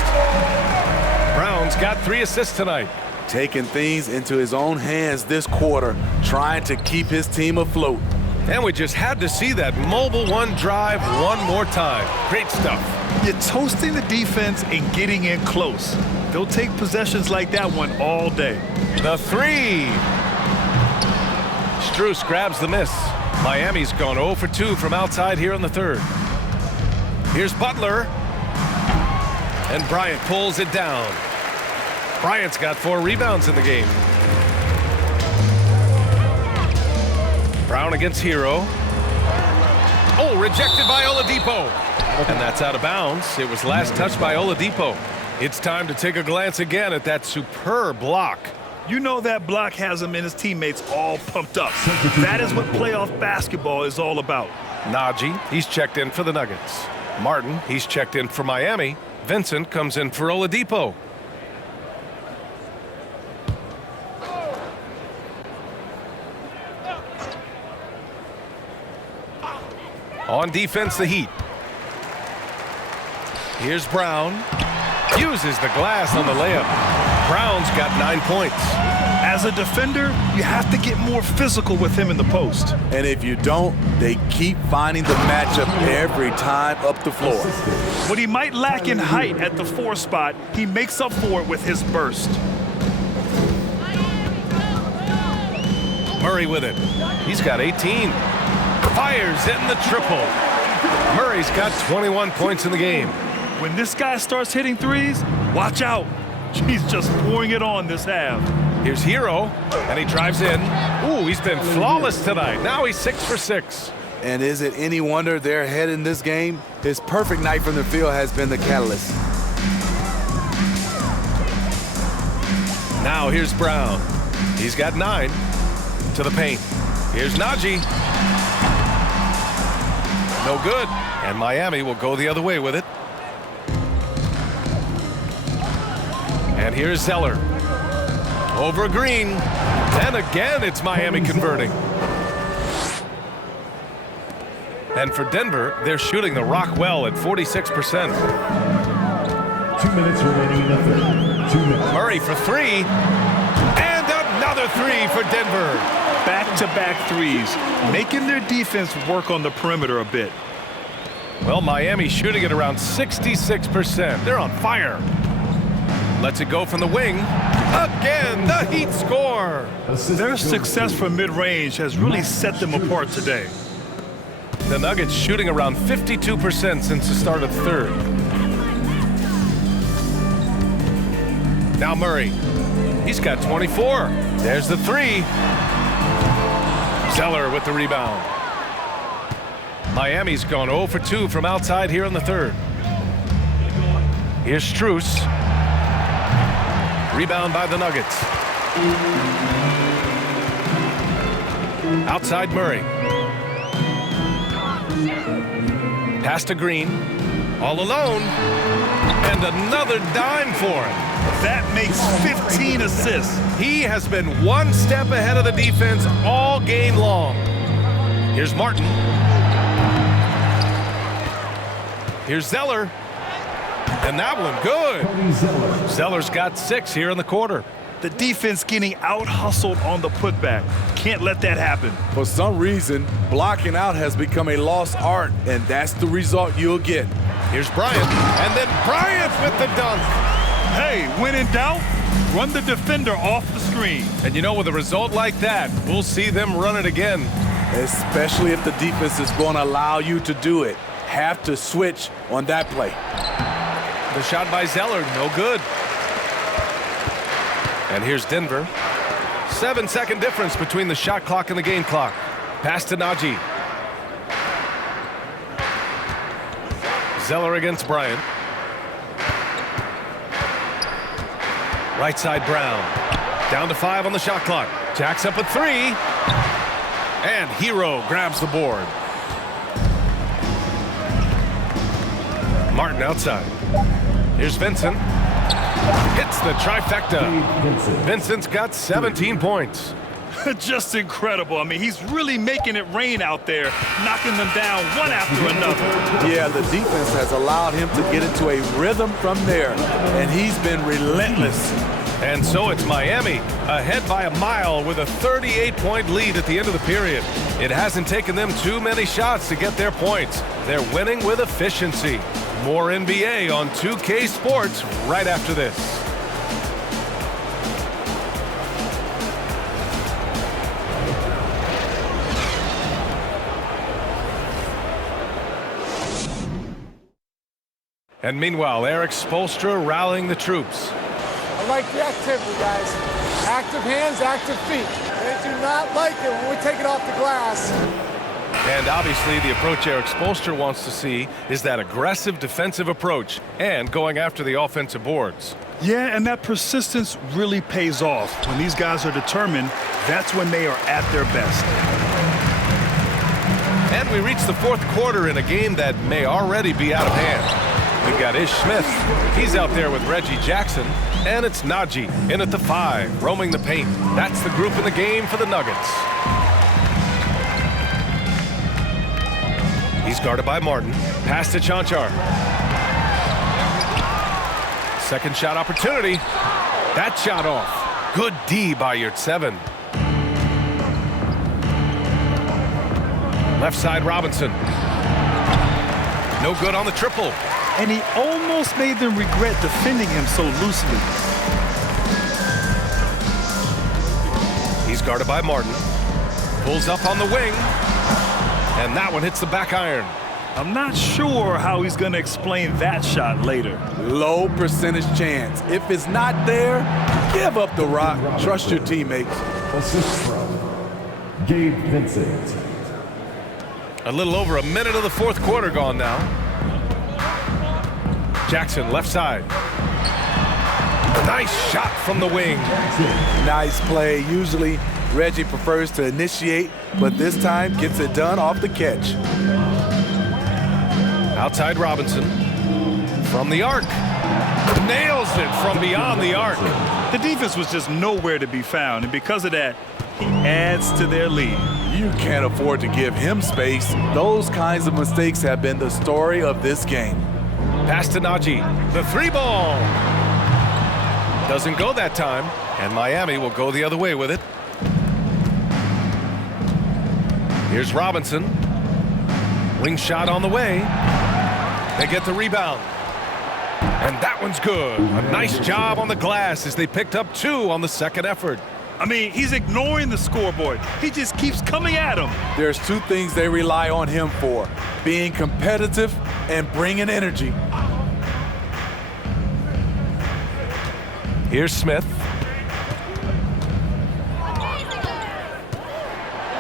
Brown's got 3 assists tonight. Taking things into his own hands this quarter, trying to keep his team afloat. And we just had to see that mobile one drive one more time. Great stuff. You're toasting the defense and getting in close. They'll take possessions like that one all day. The three. Strus grabs the miss. Miami's gone 0 for 2 from outside here in the third. Here's Butler. And Bryant pulls it down. Bryant's got 4 rebounds in the game. Brown against Hero. Oh, rejected by Oladipo. And that's out of bounds. It was last touched by Oladipo. It's time to take a glance again at that superb block. You know that block has him and his teammates all pumped up. That is what playoff basketball is all about. Najee, he's checked in for the Nuggets. Martin, he's checked in for Miami. Vincent comes in for Oladipo. On defense, the Heat. Here's Brown. Uses the glass on the layup. Brown's got 9 points. As a defender, you have to get more physical with him in the post. And if you don't, they keep finding the matchup every time up the floor. What he might lack in height at the 4 spot, he makes up for it with his burst. Murray with it. He's got 18. Fires in the triple. Murray's got 21 points in the game. When this guy starts hitting threes, watch out. He's just pouring it on this half. Here's Hero, and he drives in. Ooh, he's been flawless tonight. Now he's 6 for 6. And is it any wonder they're ahead in this game? His perfect night from the field has been the catalyst. Now here's Brown. He's got 9 to the paint. Here's Najee. No good. And Miami will go the other way with it. And here's Zeller. Over Green. And again, it's Miami converting. And for Denver, they're shooting the rock well at 46%. 2 minutes remaining in the third. 2 minutes. Murray for 3. And Another three for Denver. Back-to-back threes, making their defense work on the perimeter a bit. Well, Miami shooting at around 66%. They're on fire. Lets it go from the wing. Again, the Heat score. Their success from mid-range has really set them apart today. The Nuggets shooting around 52% since the start of the third. Now Murray. He's got 24. There's the three. Zeller with the rebound. Miami's gone 0 for 2 from outside here in the third. Here's Strus. Rebound by the Nuggets. Outside Murray. Pass to Green. All alone. And another dime for him. That makes 15 assists. He has been one step ahead of the defense all game long. Here's Martin. Here's Zeller. And that one good. Zeller's got 6 here in the quarter. The defense getting out-hustled on the putback. Can't let that happen. For some reason, blocking out has become a lost art, and that's the result you'll get. Here's Bryant. And then Bryant with the dunk. Hey, when in doubt, run the defender off the screen. And you know, with a result like that, we'll see them run it again. Especially if the defense is going to allow you to do it. Have to switch on that play. The shot by Zeller, no good. And here's Denver. 7-second difference between the shot clock and the game clock. Pass to Najee. Zeller against Bryant. Right side Brown. Down to 5 on the shot clock. Jacks up a 3. And Hero grabs the board. Martin outside. Here's Vincent. Hits the trifecta. Vincent's got 17 points. Just incredible. I mean, he's really making it rain out there, knocking them down one after another. Yeah, the defense has allowed him to get into a rhythm from there, and he's been relentless. And so it's Miami, ahead by a mile with a 38-point lead at the end of the period. It hasn't taken them too many shots to get their points. They're winning with efficiency. More NBA on 2K Sports right after this. And meanwhile, Eric Spoelstra rallying the troops. I like the activity, guys. Active hands, active feet. They do not like it when we take it off the glass. And obviously the approach Eric Spoelstra wants to see is that aggressive defensive approach and going after the offensive boards. Yeah, and that persistence really pays off. When these guys are determined, that's when they are at their best. And we reach the fourth quarter in a game that may already be out of hand. We've got Ish Smith. He's out there with Reggie Jackson. And it's Najee in at the 5, roaming the paint. That's the group in the game for the Nuggets. He's guarded by Martin. Pass to Chanchar. Second shot opportunity. That shot off. Good D by Yurtseven. Left side Robinson. No good on the triple. And he almost made them regret defending him so loosely. He's guarded by Martin. Pulls up on the wing. And that one hits the back iron. I'm not sure how he's going to explain that shot later. Low percentage chance. If it's not there, give up the rock. Trust your teammates. Assist from Gabe Vincent. A little over a minute of the fourth quarter gone now. Jackson, left side. Nice shot from the wing. Nice play. Usually Reggie prefers to initiate, but this time gets it done off the catch. Outside Robinson. From the arc. Nails it from beyond the arc. The defense was just nowhere to be found, and because of that, he adds to their lead. You can't afford to give him space. Those kinds of mistakes have been the story of this game. Pass to Najee. The 3 ball. Doesn't go that time. And Miami will go the other way with it. Here's Robinson. Wing shot on the way. They get the rebound. And that one's good. A nice job on the glass as they picked up 2 on the second effort. I mean, he's ignoring the scoreboard. He just keeps coming at him. There's 2 things they rely on him for: being competitive and bringing energy. Here's Smith.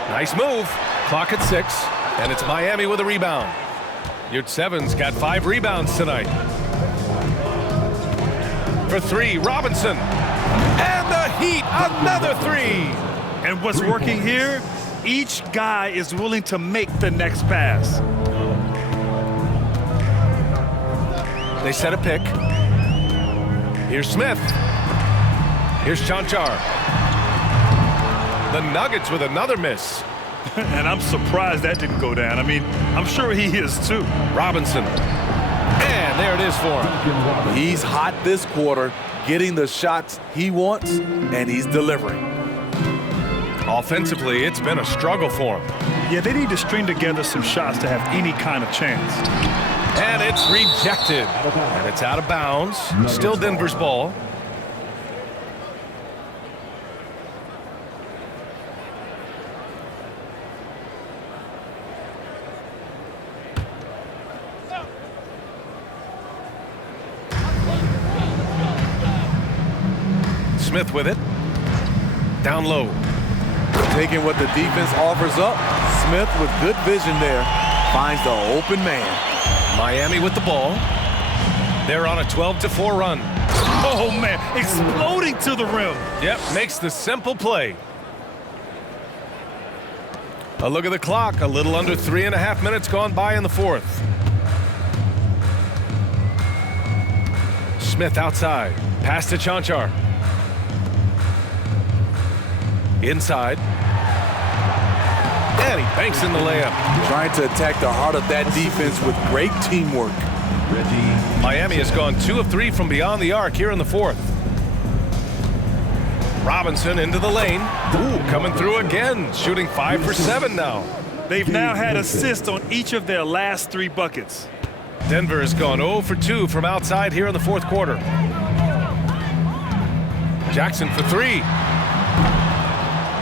Nice move. Clock at 6, and it's Miami with a rebound. Yurtseven's got 5 rebounds tonight. For 3, Robinson. And the Heat, another 3. And what's working here, each guy is willing to make the next pass. They set a pick. Here's Smith. Here's Chanchar. The Nuggets with another miss. And I'm surprised that didn't go down. I mean, I'm sure he is too. Robinson. And there it is for him. He's hot this quarter, getting the shots he wants, and he's delivering. Offensively, it's been a struggle for him. Yeah, they need to string together some shots to have any kind of chance. And it's rejected. And it's out of bounds. Still Denver's ball. Smith with it. Down low. Taking what the defense offers up, Smith with good vision there finds the open man. Miami with the ball. They're on a 12-4 run. Oh, man, exploding to the rim. Yep, makes the simple play. A look at the clock. A little under 3.5 minutes gone by in the fourth. Smith outside. Pass to Chanchar. Inside. And he banks in the layup. Trying to attack the heart of that defense with great teamwork. Miami has gone 2 of 3 from beyond the arc here in the fourth. Robinson into the lane. Ooh, coming through again, shooting 5 for 7 now. They've now had assists on each of their last 3 buckets. Denver has gone 0 for 2 from outside here in the fourth quarter. Jackson for 3.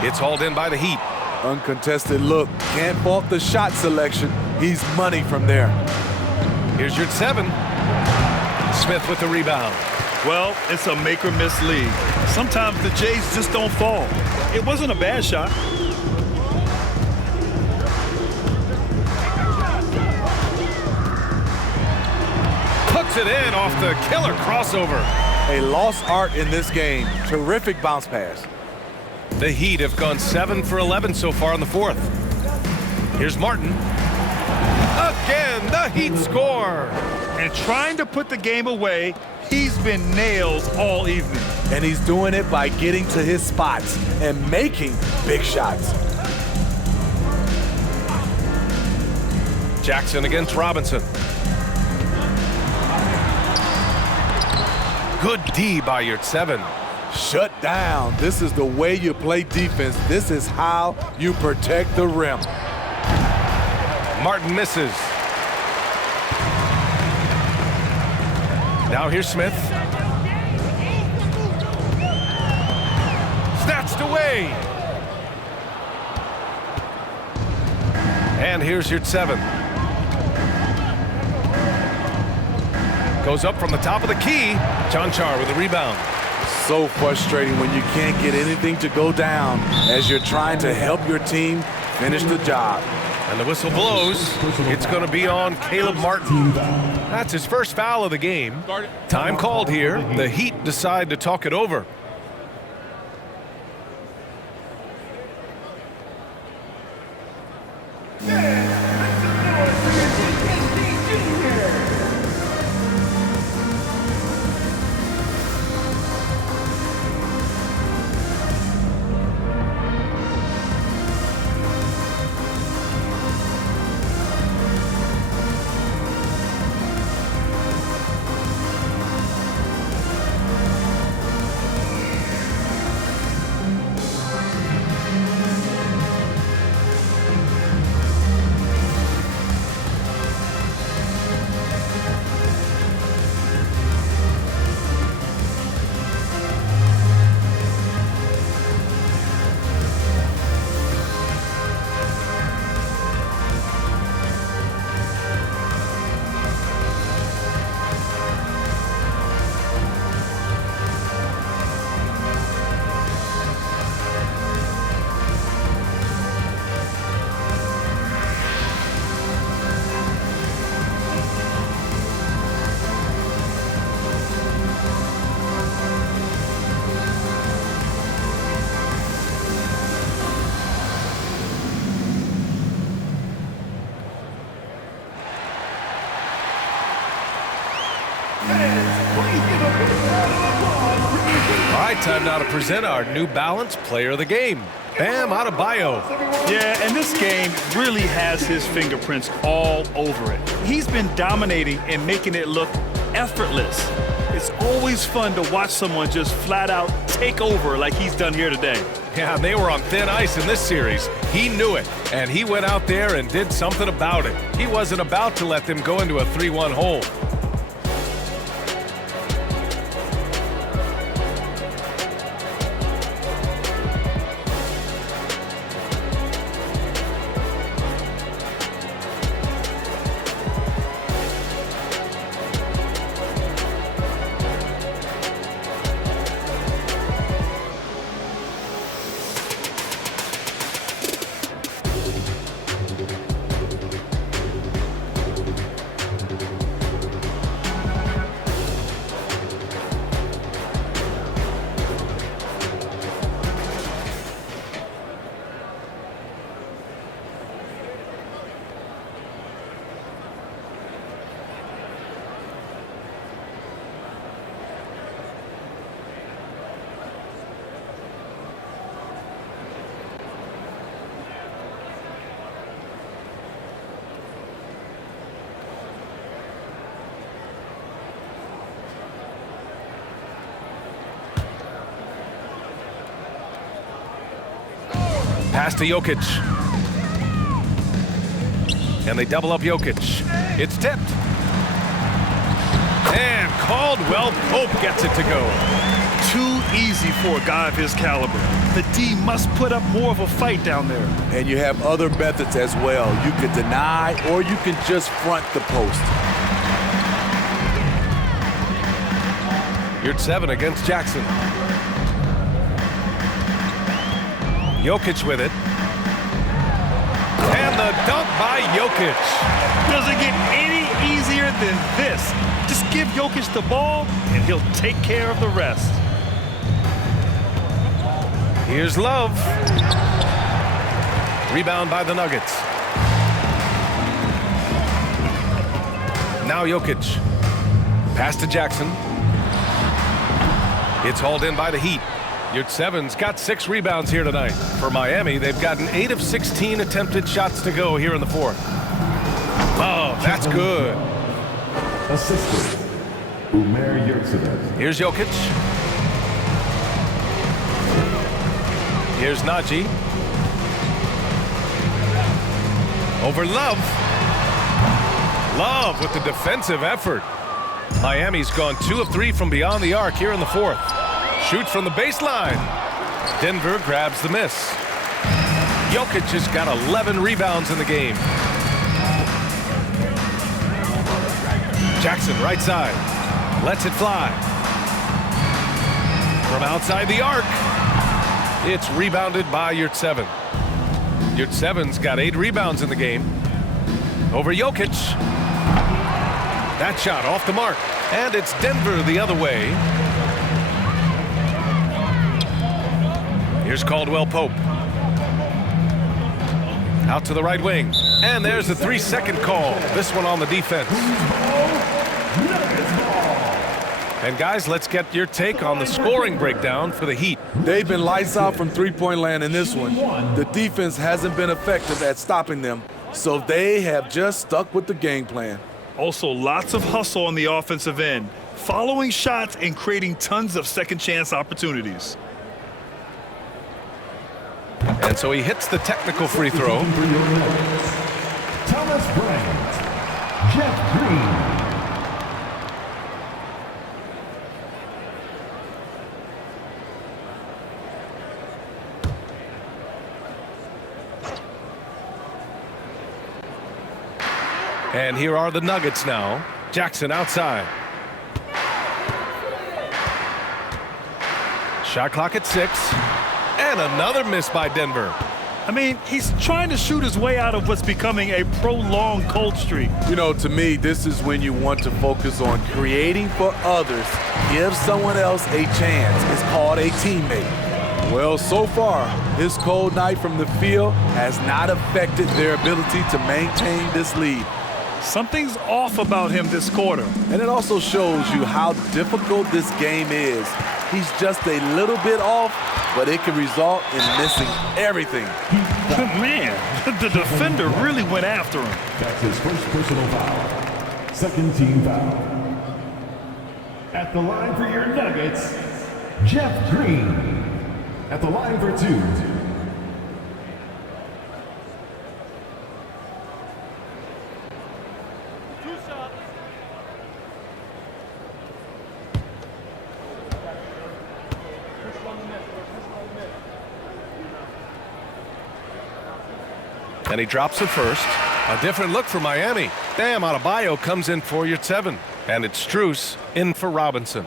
It's hauled in by the Heat. Uncontested look. Can't fault the shot selection. He's money from there. Here's your 7. Smith with the rebound. Well, it's a make or miss league. Sometimes the Jays just don't fall. It wasn't a bad shot. Hooks it in off the killer crossover. A lost art in this game. Terrific bounce pass. The Heat have gone 7 for 11 so far in the fourth. Here's Martin. Again, the Heat score. And trying to put the game away, he's been nails all evening. And he's doing it by getting to his spots and making big shots. Jackson against Robinson. Good D by Yurtseven. Shut down. This is the way you play defense. This is how you protect the rim. Martin misses. Now here's Smith. Snatched away. And here's Yurtseven. Goes up from the top of the key. Chanchar with the rebound. So frustrating when you can't get anything to go down as you're trying to help your team finish the job. And the whistle blows. It's going to be on Caleb Martin. That's his first foul of the game. Time called here. The Heat decide to talk it over. All right, time now to present our New Balance Player of the Game, Bam Adebayo. Yeah, and this game really has his fingerprints all over it. He's been dominating and making it look effortless. It's always fun to watch someone just flat out take over like he's done here today. Yeah, they were on thin ice in this series. He knew it, and he went out there and did something about it. He wasn't about to let them go into a 3-1 hole. Pass to Jokic. And they double up Jokic. It's tipped. And Caldwell Pope gets it to go. Too easy for a guy of his caliber. The D must put up more of a fight down there. And you have other methods as well. You can deny or you can just front the post. You're 7 against Jackson. Jokic with it. And the dunk by Jokic. Doesn't get any easier than this. Just give Jokic the ball, and he'll take care of the rest. Here's Love. Rebound by the Nuggets. Now Jokic. Pass to Jackson. It's hauled in by the Heat. Yurt 7's got 6 rebounds here tonight. For Miami, they've gotten 8 of 16 attempted shots to go here in the 4th. Oh, that's good. Assistant, Umer Yurtseven. Here's Jokic. Here's Najee. Over Love. Love with the defensive effort. Miami's gone 2 of 3 from beyond the arc here in the 4th. Shoots from the baseline. Denver grabs the miss. Jokic has got 11 rebounds in the game. Jackson, right side. Lets it fly. From outside the arc. It's rebounded by Yurt 7. Yurt 7's got 8 rebounds in the game. Over Jokic. That shot off the mark. And it's Denver the other way. Here's Caldwell Pope. Out to the right wing. And there's a 3-second call. This one on the defense. And guys, let's get your take on the scoring breakdown for the Heat. They've been lights out from three-point land in this one. The defense hasn't been effective at stopping them, so they have just stuck with the game plan. Also, lots of hustle on the offensive end, following shots and creating tons of second-chance opportunities. And so he hits the technical free throw. Thomas Bryant, Jeff Green. And here are the Nuggets now. Jackson outside. Shot clock at 6. And another miss by Denver. I mean, he's trying to shoot his way out of what's becoming a prolonged cold streak. You know, to me, this is when you want to focus on creating for others. Give someone else a chance. It's called a teammate. Well, so far, his cold night from the field has not affected their ability to maintain this lead. Something's off about him this quarter. And it also shows you how difficult this game is. He's just a little bit off, but it can result in missing everything. Man, the defender really went after him. That's his first personal foul. Second team foul. At the line for your Nuggets, Jeff Green. At the line for 2. And he drops it first. A different look for Miami. Bam Adebayo comes in for your 7. And it's Strus in for Robinson.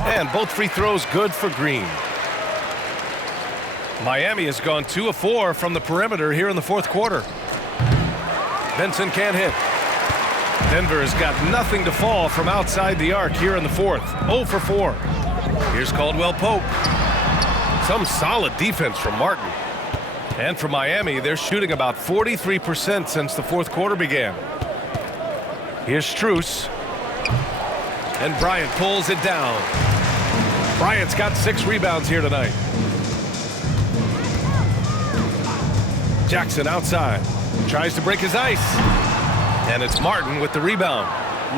And both free throws good for Green. Miami has gone 2 of 4 from the perimeter here in the fourth quarter. Benson can't hit. Denver has got nothing to fall from outside the arc here in the fourth. 0 for 4. Here's Caldwell Pope. Some solid defense from Martin. And for Miami, they're shooting about 43% since the fourth quarter began. Here's Strus. And Bryant pulls it down. Bryant's got 6 rebounds here tonight. Jackson outside. Tries to break his ice. And it's Martin with the rebound.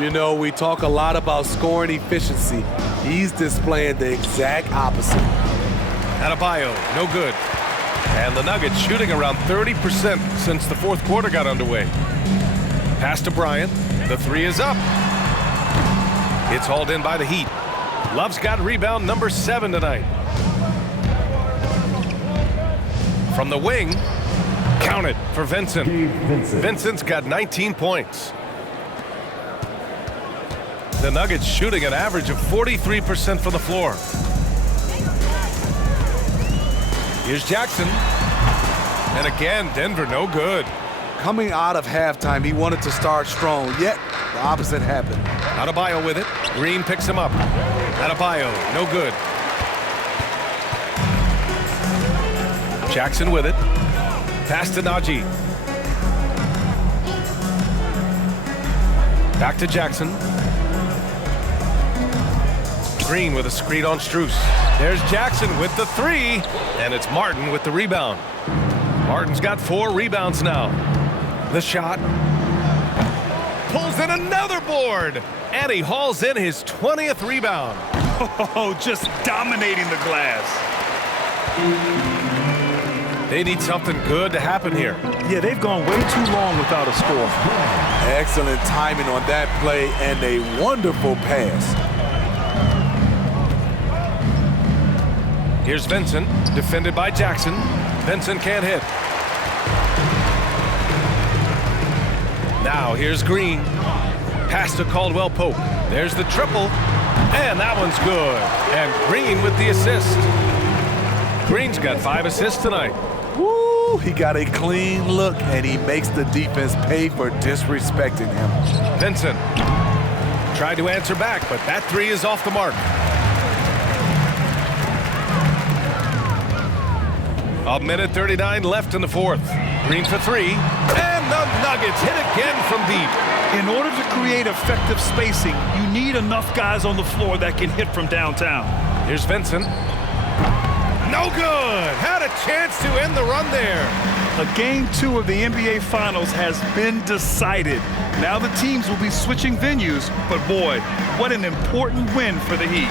You know, we talk a lot about scoring efficiency. He's displaying the exact opposite. Adebayo, no good. And the Nuggets shooting around 30% since the fourth quarter got underway. Pass to Bryant. The 3 is up. It's hauled in by the Heat. Love's got rebound number 7 tonight. From the wing, count it for Vincent. Vincent's got 19 points. The Nuggets shooting an average of 43% from the floor. Here's Jackson. And again, Denver no good. Coming out of halftime, he wanted to start strong, yet the opposite happened. Adebayo with it. Green picks him up. Adebayo, no good. Jackson with it. Pass to Najee. Back to Jackson. Green with a screen on Strus. There's Jackson with the 3. And it's Martin with the rebound. Martin's got 4 rebounds now. The shot. Pulls in another board. And he hauls in his 20th rebound. Oh, just dominating the glass. They need something good to happen here. Yeah, they've gone way too long without a score. Excellent timing on that play and a wonderful pass. Here's Vincent, defended by Jackson. Vincent can't hit. Now here's Green. Pass to Caldwell Pope. There's the triple. And that one's good. And Green with the assist. Green's got 5 assists tonight. Woo, he got a clean look, and he makes the defense pay for disrespecting him. Vincent tried to answer back, but that 3 is off the mark. A minute 39 left in the fourth. Green for 3. And the Nuggets hit again from deep. In order to create effective spacing, you need enough guys on the floor that can hit from downtown. Here's Vincent. No good. Had a chance to end the run there. A game 2 of the NBA Finals has been decided. Now the teams will be switching venues, but boy, what an important win for the Heat.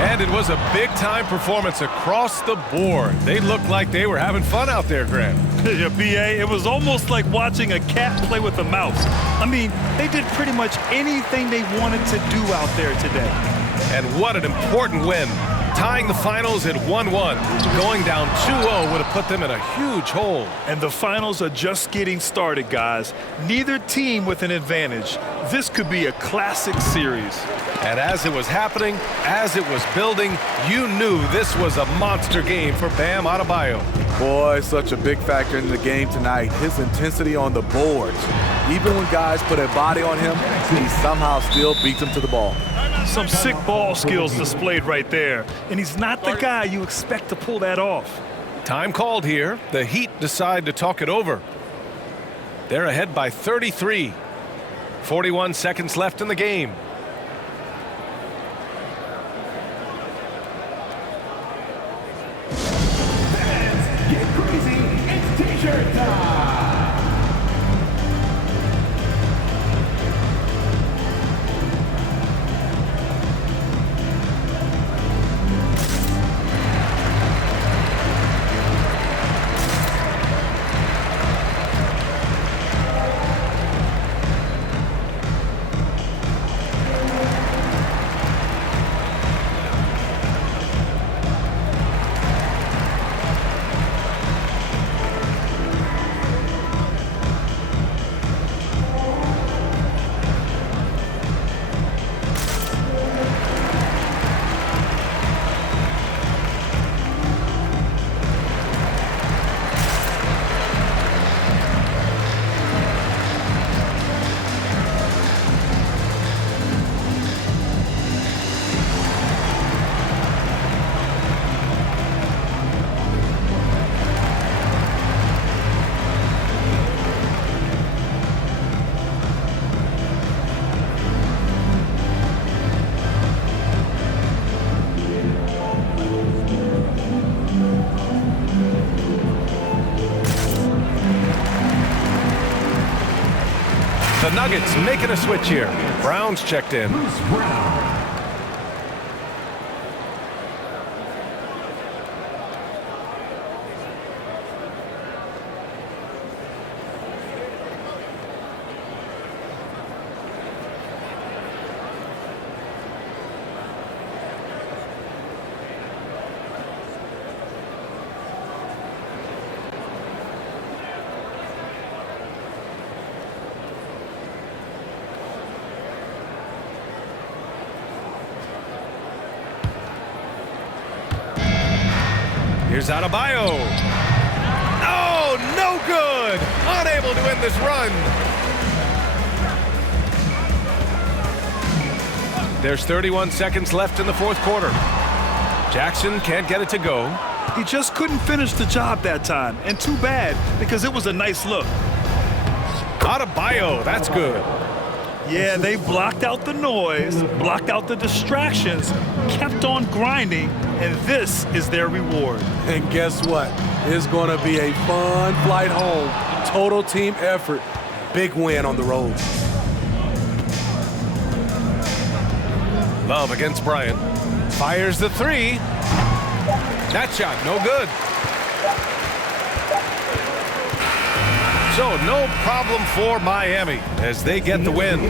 And it was a big-time performance across the board. They looked like they were having fun out there, Grant. Yeah, B.A., it was almost like watching a cat play with a mouse. I mean, they did pretty much anything they wanted to do out there today. And what an important win. Tying the finals at 1-1. Going down 2-0 would have put them in a huge hole. And the finals are just getting started, guys. Neither team with an advantage. This could be a classic series. And as it was happening, as it was building, you knew this was a monster game for Bam Adebayo. Boy, such a big factor in the game tonight. His intensity on the boards, Even when guys put a body on him, he somehow still beats them to the ball. Some sick ball skills displayed right there. And he's not the guy you expect to pull that off. Time called here. The Heat decide to talk it over. They're ahead by 33. 41 seconds left in the game. Get crazy. It's t-shirt time. The Nuggets making a switch here. Brown's checked in. Bruce Brown. Here's Adebayo. Oh, no good. Unable to win this run. There's 31 seconds left in the fourth quarter. Jackson can't get it to go. He just couldn't finish the job that time. And too bad, because it was a nice look. Adebayo, that's good. Yeah, they blocked out the noise, blocked out the distractions, kept on grinding, and this is their reward. And guess what? It's going to be a fun flight home. Total team effort. Big win on the road. Love against Bryant. Fires the three. That shot, no good. So no problem for Miami as they get the win.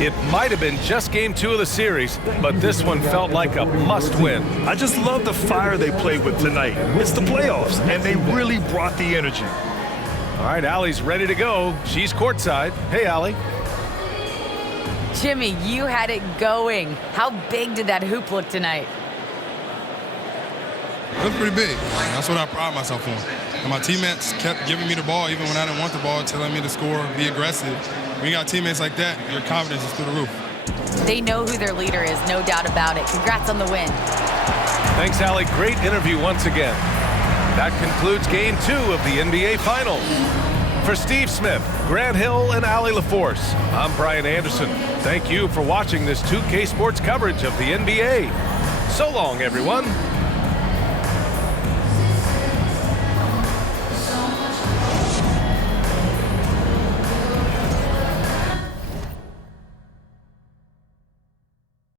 It might have been just game 2 of the series, but this one felt like a must-win. I just love the fire they played with tonight. It's the playoffs, and they really brought the energy. All right, Allie's ready to go. She's courtside. Hey, Allie. Jimmy, you had it going. How big did that hoop look tonight? It was pretty big. That's what I pride myself on. And my teammates kept giving me the ball even when I didn't want the ball, telling me to score, be aggressive. When you got teammates like that, your confidence is through the roof. They know who their leader is, no doubt about it. Congrats on the win. Thanks, Allie. Great interview once again. That concludes game 2 of the NBA Finals. For Steve Smith, Grant Hill, and Allie LaForce, I'm Brian Anderson. Thank you for watching this 2K Sports coverage of the NBA. So long, everyone.